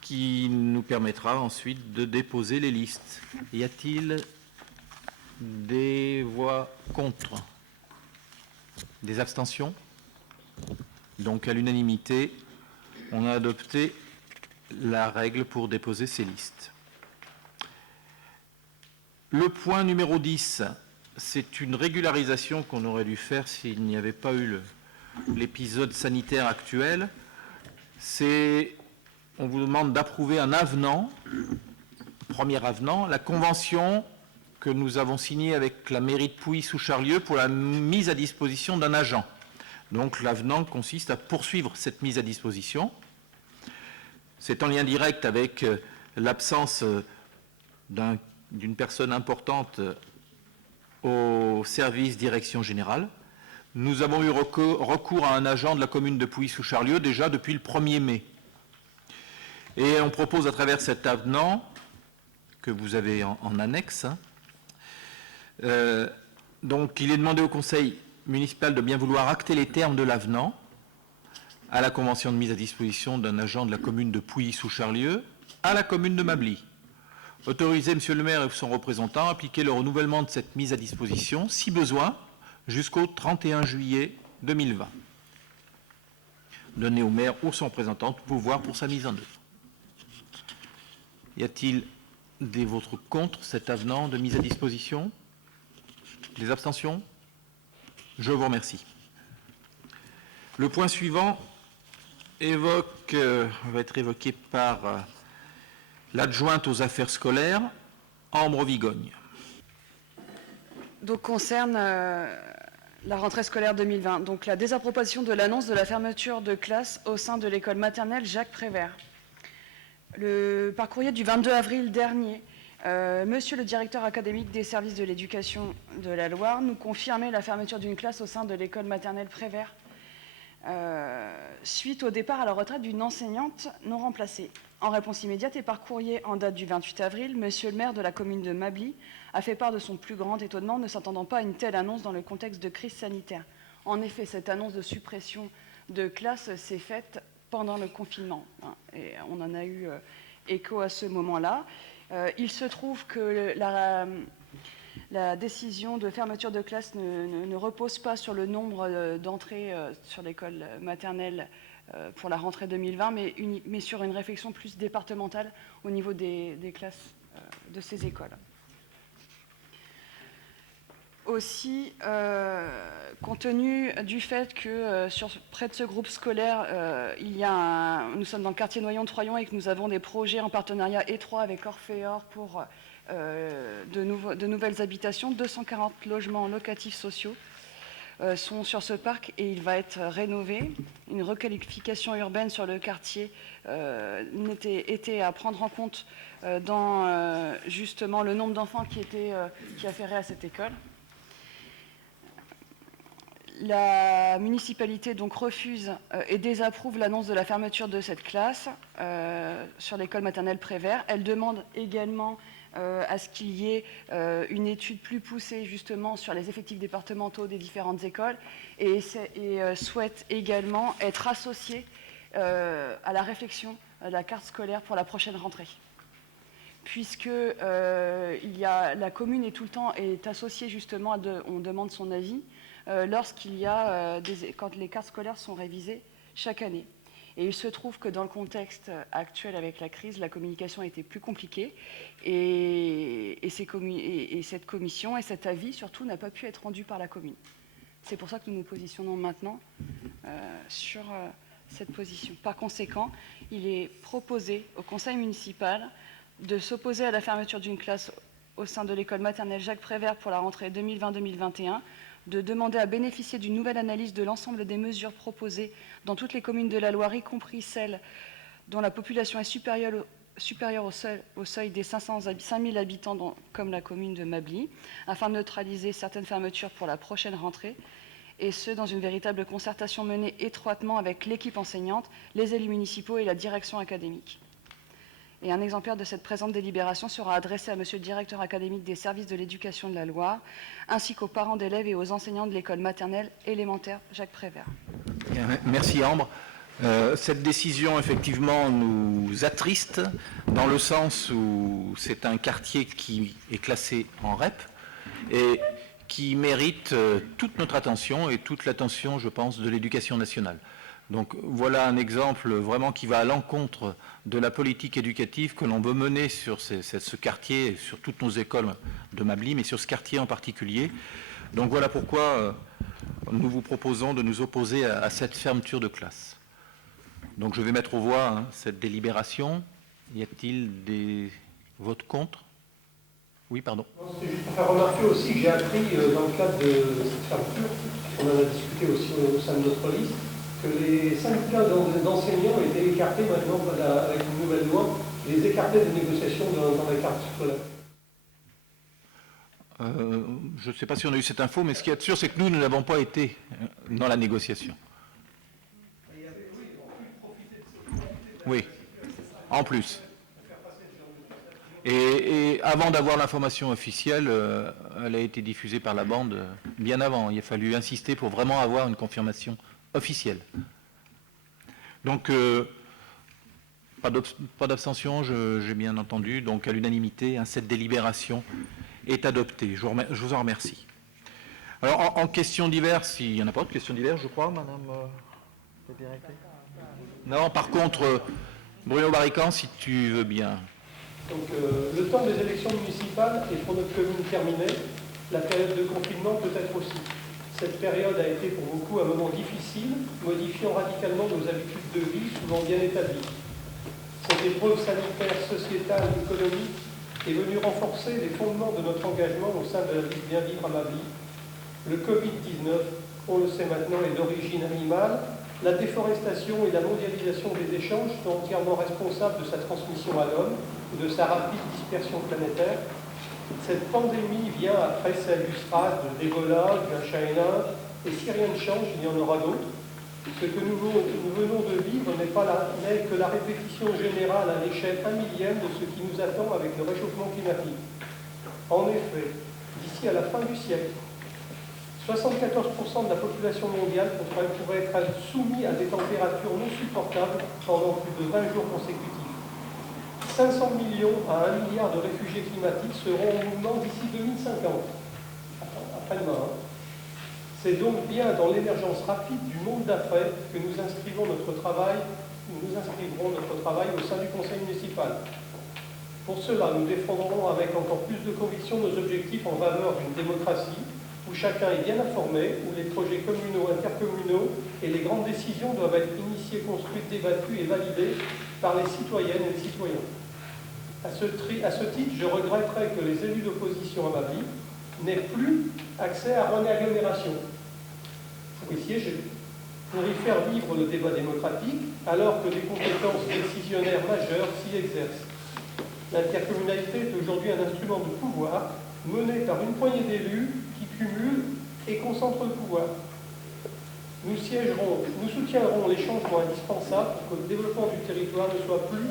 qui nous permettra ensuite de déposer les listes. Y a-t-il des voix contre? Des abstentions? Donc à l'unanimité, on a adopté la règle pour déposer ces listes. Le point numéro 10, c'est une régularisation qu'on aurait dû faire s'il n'y avait pas eu l'épisode sanitaire actuel. On vous demande d'approuver un avenant, premier avenant, la convention que nous avons signée avec la mairie de Pouilly-sous-Charlieu pour la mise à disposition d'un agent. Donc l'avenant consiste à poursuivre cette mise à disposition. C'est en lien direct avec l'absence d'une personne importante au service direction générale. Nous avons eu recours à un agent de la commune de Pouilly-sous-Charlieu déjà depuis le 1er mai. Et on propose à travers cet avenant, que vous avez en annexe, donc il est demandé au conseil municipal de bien vouloir acter les termes de l'avenant à la convention de mise à disposition d'un agent de la commune de Pouilly-sous-Charlieu à la commune de Mably. Autoriser Monsieur le maire et son représentant à appliquer le renouvellement de cette mise à disposition, si besoin, jusqu'au 31 juillet 2020. Donner au maire ou son représentant tout pouvoir pour sa mise en œuvre. Y a-t-il des votes contre cet avenant de mise à disposition? Des abstentions? Je vous remercie. Le point suivant va être évoqué par l'adjointe aux affaires scolaires, Ambre Vigogne. Donc concerne la rentrée scolaire 2020, donc la désapprobation de l'annonce de la fermeture de classe au sein de l'école maternelle Jacques Prévert. Par courrier du 22 avril dernier, Monsieur le directeur académique des services de l'éducation de la Loire nous confirmait la fermeture d'une classe au sein de l'école maternelle Prévert suite au départ à la retraite d'une enseignante non remplacée. En réponse immédiate et par courrier en date du 28 avril, Monsieur le maire de la commune de Mably a fait part de son plus grand étonnement, ne s'attendant pas à une telle annonce dans le contexte de crise sanitaire. En effet, cette annonce de suppression de classe s'est faite pendant le confinement, et on en a eu écho à ce moment-là. Il se trouve que la décision de fermeture de classe ne repose pas sur le nombre d'entrées sur l'école maternelle pour la rentrée 2020, mais sur une réflexion plus départementale au niveau des classes de ces écoles. Aussi, compte tenu du fait que près de ce groupe scolaire, nous sommes dans le quartier Noyon-Troyon et que nous avons des projets en partenariat étroit avec Orphéor pour de nouvelles habitations, 240 logements locatifs sociaux sont sur ce parc et il va être rénové. Une requalification urbaine sur le quartier était à prendre en compte dans justement le nombre d'enfants qui afféraient à cette école. La municipalité donc refuse et désapprouve l'annonce de la fermeture de cette classe sur l'école maternelle Prévert. Elle demande également à ce qu'il y ait une étude plus poussée justement sur les effectifs départementaux des différentes écoles et souhaite également être associée à la réflexion de la carte scolaire pour la prochaine rentrée. Puisque la commune est tout le temps associée justement, on demande son avis, quand les cartes scolaires sont révisées chaque année. Et il se trouve que dans le contexte actuel avec la crise, la communication a été plus compliquée et cette commission et cet avis surtout n'a pas pu être rendu par la commune. C'est pour ça que nous nous positionnons maintenant sur cette position. Par conséquent, il est proposé au conseil municipal de s'opposer à la fermeture d'une classe au sein de l'école maternelle Jacques Prévert pour la rentrée 2020-2021, de demander à bénéficier d'une nouvelle analyse de l'ensemble des mesures proposées dans toutes les communes de la Loire, y compris celles dont la population est supérieure supérieur au seuil des 5000 habitants, comme la commune de Mably, afin de neutraliser certaines fermetures pour la prochaine rentrée, et ce, dans une véritable concertation menée étroitement avec l'équipe enseignante, les élus municipaux et la direction académique. Et un exemplaire de cette présente délibération sera adressé à Monsieur le directeur académique des services de l'éducation de la Loire, ainsi qu'aux parents d'élèves et aux enseignants de l'école maternelle élémentaire Jacques Prévert. Merci Ambre. Cette décision, effectivement, nous attriste dans le sens où c'est un quartier qui est classé en REP et qui mérite toute notre attention et toute l'attention, je pense, de l'éducation nationale. Donc voilà un exemple vraiment qui va à l'encontre de la politique éducative que l'on veut mener sur ce quartier, sur toutes nos écoles de Mably, mais sur ce quartier en particulier. Donc voilà pourquoi nous vous proposons de nous opposer à cette fermeture de classe. Donc je vais mettre aux voix cette délibération. Y a-t-il des votes contre? Oui, pardon. C'est juste pour faire remarquer aussi que j'ai appris dans le cadre de cette fermeture, on en a discuté aussi au sein de notre liste, que les syndicats d'enseignants étaient écartés maintenant avec une nouvelle loi, les écartés des négociations dans la carte scolaire. Je ne sais pas si on a eu cette info, mais ce qui est sûr, c'est que nous n'avons pas été dans la négociation. Oui, en plus. Et avant d'avoir l'information officielle, elle a été diffusée par la bande bien avant. Il a fallu insister pour vraiment avoir une confirmation officielle. Donc, pas d'abstention, j'ai bien entendu. Donc, à l'unanimité, cette délibération est adoptée. Je vous en remercie. Alors, en questions diverses, il n'y en a pas de questions diverses, je crois, Madame la directrice ? Non, par contre, Bruno Barrican, si tu veux bien. Donc, le temps des élections municipales est pour notre commune terminé. La période de confinement peut-être aussi. Cette période a été pour beaucoup un moment difficile, modifiant radicalement nos habitudes de vie, souvent bien établies. Cette épreuve sanitaire, sociétale, économique est venue renforcer les fondements de notre engagement au sein de la vie bien vivre à Mably. Le Covid-19, on le sait maintenant, est d'origine animale. La déforestation et la mondialisation des échanges sont entièrement responsables de sa transmission à l'homme ou de sa rapide dispersion planétaire. Cette pandémie vient après celle du SRAS, de l'Ebola, du H1N1, et si rien ne change, il y en aura d'autres. Ce que nous venons de vivre n'est que la répétition générale à l'échelle 1 millième de ce qui nous attend avec le réchauffement climatique. En effet, d'ici à la fin du siècle, 74% de la population mondiale pourrait être soumise à des températures non supportables pendant plus de 20 jours consécutifs. 500 millions à 1 milliard de réfugiés climatiques seront en mouvement d'ici 2050, après-demain. C'est donc bien dans l'émergence rapide du monde d'après que nous inscrirons notre travail au sein du conseil municipal. Pour cela, nous défendrons avec encore plus de conviction nos objectifs en faveur d'une démocratie où chacun est bien informé, où les projets communaux, intercommunaux et les grandes décisions doivent être initiées, construites, débattues et validées par les citoyennes et les citoyens. À ce titre, je regretterais que les élus d'opposition à Mably n'aient plus accès à une agglomération pour y siéger, pour y faire vivre le débat démocratique, alors que des compétences décisionnaires majeures s'y exercent. L'intercommunalité est aujourd'hui un instrument de pouvoir mené par une poignée d'élus qui cumulent et concentrent le pouvoir. Nous soutiendrons les changements indispensables pour que le développement du territoire ne soit plus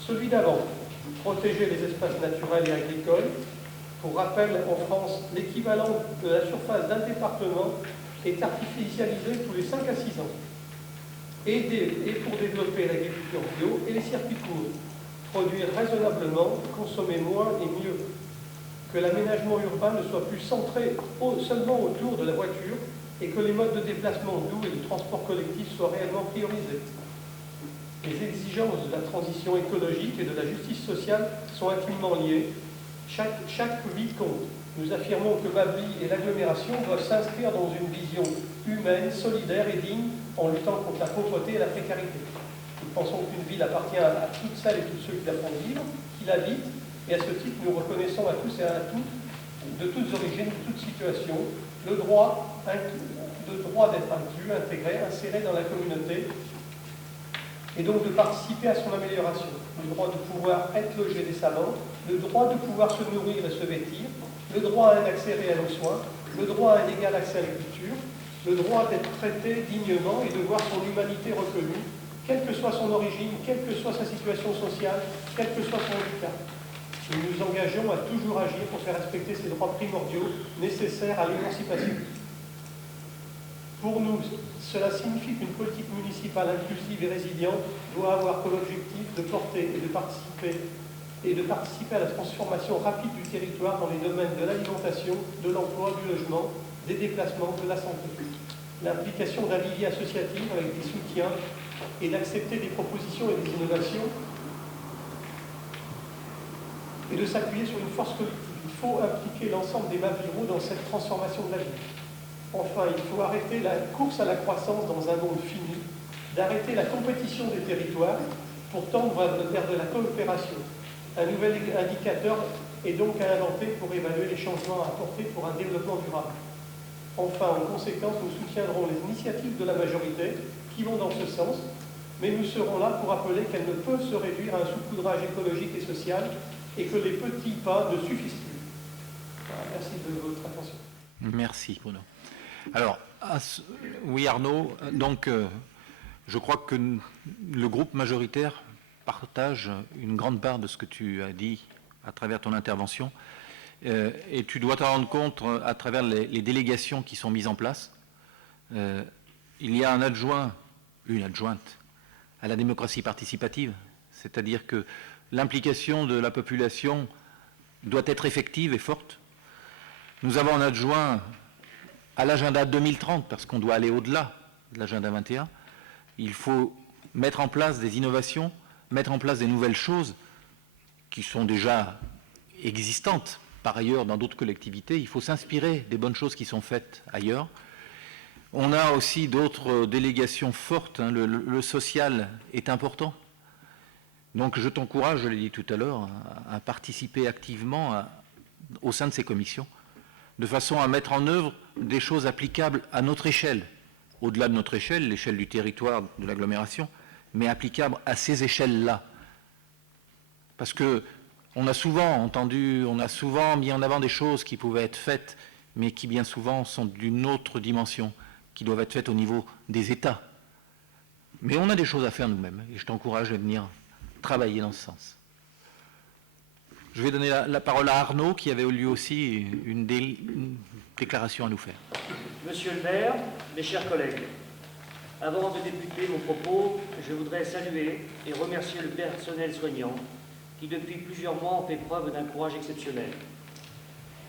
celui d'avant. Protéger les espaces naturels et agricoles. Pour rappel, en France, l'équivalent de la surface d'un département est artificialisé tous les 5 à 6 ans. Et pour développer l'agriculture bio et les circuits courts. Produire raisonnablement, consommer moins et mieux. Que l'aménagement urbain ne soit plus centré seulement autour de la voiture et que les modes de déplacement doux et de transport collectif soient réellement priorisés. Les exigences de la transition écologique et de la justice sociale sont intimement liées. Chaque vie compte. Nous affirmons que Mably et l'agglomération doivent s'inscrire dans une vision humaine, solidaire et digne en luttant contre la pauvreté et la précarité. Nous pensons qu'une ville appartient à toutes celles et tous ceux qui la font vivre, qui l'habitent, et à ce titre, nous reconnaissons à tous et à toutes, de toutes origines, de toutes situations, le droit d'être inclus, intégré, inséré dans la communauté. et donc de participer à son amélioration. Le droit de pouvoir être logé décemment, le droit de pouvoir se nourrir et se vêtir, le droit à un accès réel aux soins, le droit à un égal accès à la culture, le droit d'être traité dignement et de voir son humanité reconnue, quelle que soit son origine, quelle que soit sa situation sociale, quel que soit son handicap. Nous nous engageons à toujours agir pour faire respecter ces droits primordiaux nécessaires à l'émancipation. Pour nous, cela signifie qu'une politique municipale inclusive et résiliente doit avoir comme objectif de porter et de participer à la transformation rapide du territoire dans les domaines de l'alimentation, de l'emploi, du logement, des déplacements, de la santé. L'implication d'un vivier associatif avec des soutiens et d'accepter des propositions et des innovations et de s'appuyer sur une force collective. Il faut impliquer l'ensemble des Mabliraux dans cette transformation de la vie. Enfin, il faut arrêter la course à la croissance dans un monde fini, d'arrêter la compétition des territoires pour tendre vers de la coopération. Un nouvel indicateur est donc à inventer pour évaluer les changements à apporter pour un développement durable. Enfin, en conséquence, nous soutiendrons les initiatives de la majorité qui vont dans ce sens, mais nous serons là pour rappeler qu'elles ne peuvent se réduire à un saupoudrage écologique et social et que les petits pas ne suffisent plus. Voilà, merci de votre attention. Merci Bruno. Alors, oui Arnaud, donc je crois que le groupe majoritaire partage une grande part de ce que tu as dit à travers ton intervention et tu dois te rendre compte à travers les délégations qui sont mises en place. Il y a un adjoint, une adjointe à la démocratie participative, c'est-à-dire que l'implication de la population doit être effective et forte. Nous avons un adjoint à l'agenda 2030, parce qu'on doit aller au-delà de l'agenda 21. Il faut mettre en place des innovations, mettre en place des nouvelles choses qui sont déjà existantes par ailleurs dans d'autres collectivités. Il faut s'inspirer des bonnes choses qui sont faites ailleurs. On a aussi d'autres délégations fortes, hein. Le social est important. Donc je t'encourage, je l'ai dit tout à l'heure, à participer activement au sein de ces commissions, de façon à mettre en œuvre des choses applicables à notre échelle, au-delà de notre échelle, l'échelle du territoire, de l'agglomération, mais applicables à ces échelles-là. Parce que on a souvent entendu, on a souvent mis en avant des choses qui pouvaient être faites, mais qui bien souvent sont d'une autre dimension, qui doivent être faites au niveau des États. Mais on a des choses à faire nous-mêmes, et je t'encourage à venir travailler dans ce sens. Je vais donner la parole à Arnaud, qui avait lui aussi une déclaration à nous faire. Monsieur le maire, mes chers collègues, avant de débuter mon propos, je voudrais saluer et remercier le personnel soignant qui, depuis plusieurs mois, ont fait preuve d'un courage exceptionnel.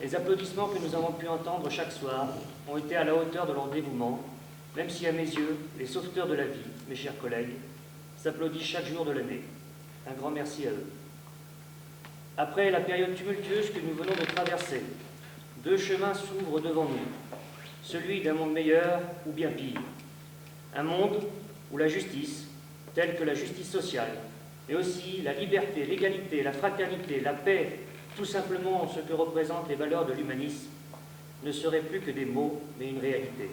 Les applaudissements que nous avons pu entendre chaque soir ont été à la hauteur de leur dévouement, même si, à mes yeux, les sauveteurs de la vie, mes chers collègues, s'applaudissent chaque jour de l'année. Un grand merci à eux. Après la période tumultueuse que nous venons de traverser, deux chemins s'ouvrent devant nous, celui d'un monde meilleur ou bien pire. Un monde où la justice, telle que la justice sociale, mais aussi la liberté, l'égalité, la fraternité, la paix, tout simplement ce que représentent les valeurs de l'humanisme, ne seraient plus que des mots, mais une réalité.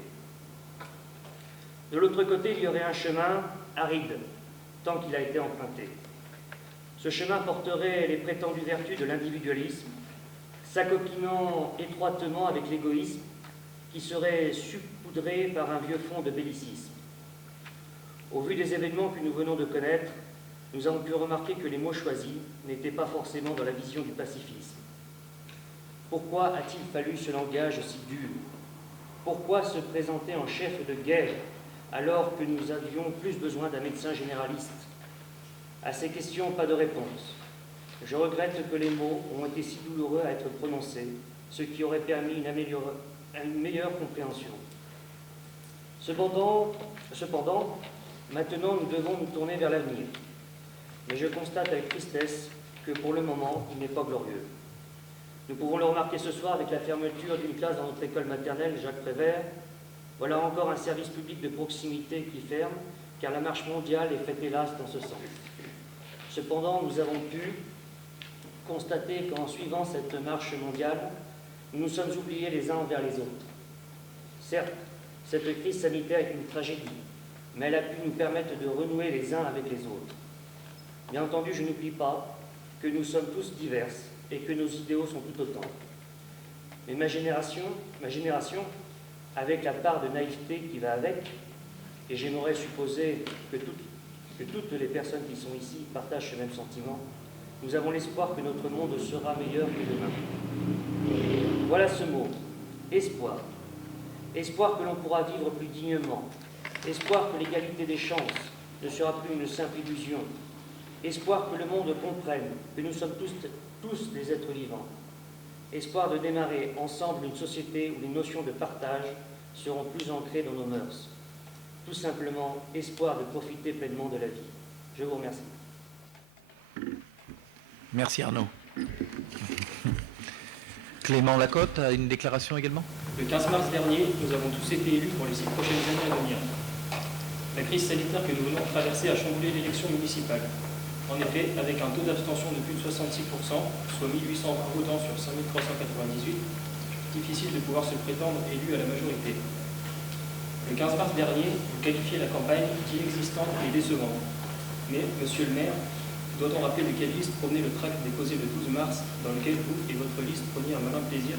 De l'autre côté, il y aurait un chemin aride, tant qu'il a été emprunté. Ce chemin porterait les prétendues vertus de l'individualisme, s'acoquinant étroitement avec l'égoïsme qui serait saupoudré par un vieux fond de bellicisme. Au vu des événements que nous venons de connaître, nous avons pu remarquer que les mots choisis n'étaient pas forcément dans la vision du pacifisme. Pourquoi a-t-il fallu ce langage si dur? Pourquoi se présenter en chef de guerre alors que nous avions plus besoin d'un médecin généraliste? À ces questions, pas de réponse. Je regrette que les mots ont été si douloureux à être prononcés, ce qui aurait permis une meilleure compréhension. Cependant, maintenant, nous devons nous tourner vers l'avenir. Mais je constate avec tristesse que pour le moment, il n'est pas glorieux. Nous pouvons le remarquer ce soir avec la fermeture d'une classe dans notre école maternelle, Jacques Prévert. Voilà encore un service public de proximité qui ferme, car la marche mondiale est faite hélas dans ce sens. Cependant, nous avons pu constater qu'en suivant cette marche mondiale, nous nous sommes oubliés les uns envers les autres. Certes, cette crise sanitaire est une tragédie, mais elle a pu nous permettre de renouer les uns avec les autres. Bien entendu, je n'oublie pas que nous sommes tous diverses et que nos idéaux sont tout autant. Mais ma génération, avec la part de naïveté qui va avec, et j'aimerais supposer que toutes les personnes qui sont ici partagent ce même sentiment, nous avons l'espoir que notre monde sera meilleur que demain. Voilà ce mot, espoir. Espoir que l'on pourra vivre plus dignement. Espoir que l'égalité des chances ne sera plus une simple illusion. Espoir que le monde comprenne que nous sommes tous des êtres vivants. Espoir de démarrer ensemble une société où les notions de partage seront plus ancrées dans nos mœurs. Tout simplement, espoir de profiter pleinement de la vie. Je vous remercie. Merci Arnaud. Clément Lacotte a une déclaration également. Le 15 mars dernier, nous avons tous été élus pour les 6 prochaines années à venir. La crise sanitaire que nous venons de traverser a chamboulé l'élection municipale. En effet, avec un taux d'abstention de plus de 66%, soit 1800 votants sur 5398, difficile de pouvoir se prétendre élu à la majorité. Le 15 mars dernier, vous qualifiez la campagne d'inexistante et décevante. Mais, monsieur le maire, doit-on rappeler de quelle liste provenait le tract déposé le 12 mars, dans lequel vous et votre liste preniez un malin plaisir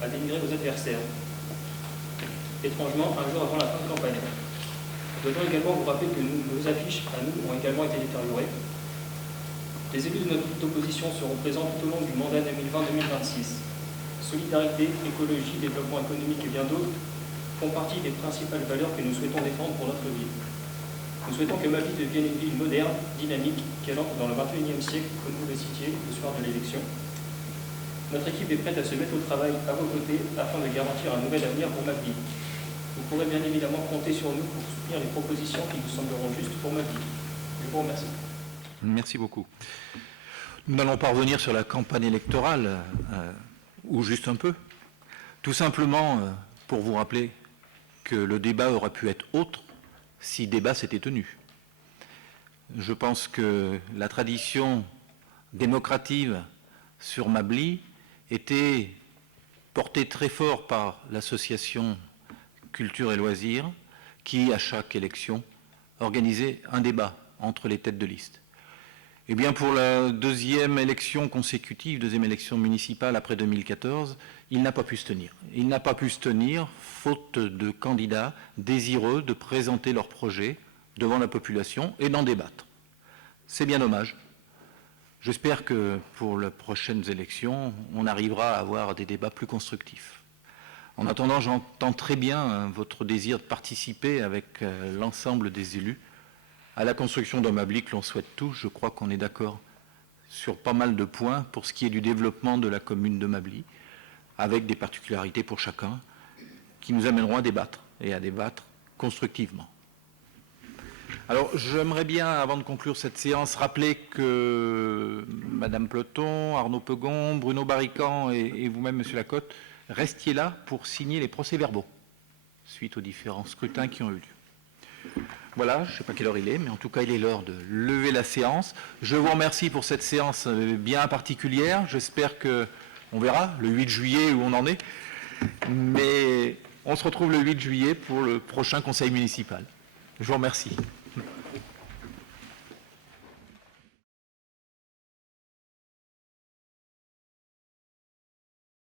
à dénigrer vos adversaires? Étrangement, un jour avant la fin de campagne. Doit-on également vous rappeler que nos affiches, à nous, ont également été détériorées? Les élus de notre opposition seront présents tout au long du mandat 2020-2026. Solidarité, écologie, développement économique et bien d'autres font partie des principales valeurs que nous souhaitons défendre pour notre ville. Nous souhaitons que Mably devienne une ville moderne, dynamique, qui entre dans le 21e siècle, comme vous le citiez le soir de l'élection. Notre équipe est prête à se mettre au travail à vos côtés afin de garantir un nouvel avenir pour Mably. Vous pourrez bien évidemment compter sur nous pour soutenir les propositions qui vous sembleront justes pour Mably. Je vous remercie. Merci beaucoup. Nous n'allons pas revenir sur la campagne électorale, ou juste un peu. Tout simplement pour vous rappeler que le débat aurait pu être autre si débat s'était tenu. Je pense que la tradition démocratique sur Mably était portée très fort par l'association Culture et Loisirs qui, à chaque élection, organisait un débat entre les têtes de liste. Eh bien, pour la deuxième élection consécutive, deuxième élection municipale après 2014, il n'a pas pu se tenir. Il n'a pas pu se tenir, faute de candidats désireux de présenter leurs projets devant la population et d'en débattre. C'est bien dommage. J'espère que pour les prochaines élections, on arrivera à avoir des débats plus constructifs. En attendant, j'entends très bien votre désir de participer avec l'ensemble des élus à la construction d'un Mably que l'on souhaite tous. Je crois qu'on est d'accord sur pas mal de points pour ce qui est du développement de la commune de Mably, avec des particularités pour chacun, qui nous amèneront à débattre, et à débattre constructivement. Alors, j'aimerais bien, avant de conclure cette séance, rappeler que Madame Ploton, Arnaud Pegon, Bruno Barrican et vous-même, Monsieur Lacotte, restiez là pour signer les procès-verbaux, suite aux différents scrutins qui ont eu lieu. Voilà, je ne sais pas quelle heure il est, mais en tout cas, il est l'heure de lever la séance. Je vous remercie pour cette séance bien particulière. J'espère qu'on verra le 8 juillet où on en est. Mais on se retrouve le 8 juillet pour le prochain conseil municipal. Je vous remercie.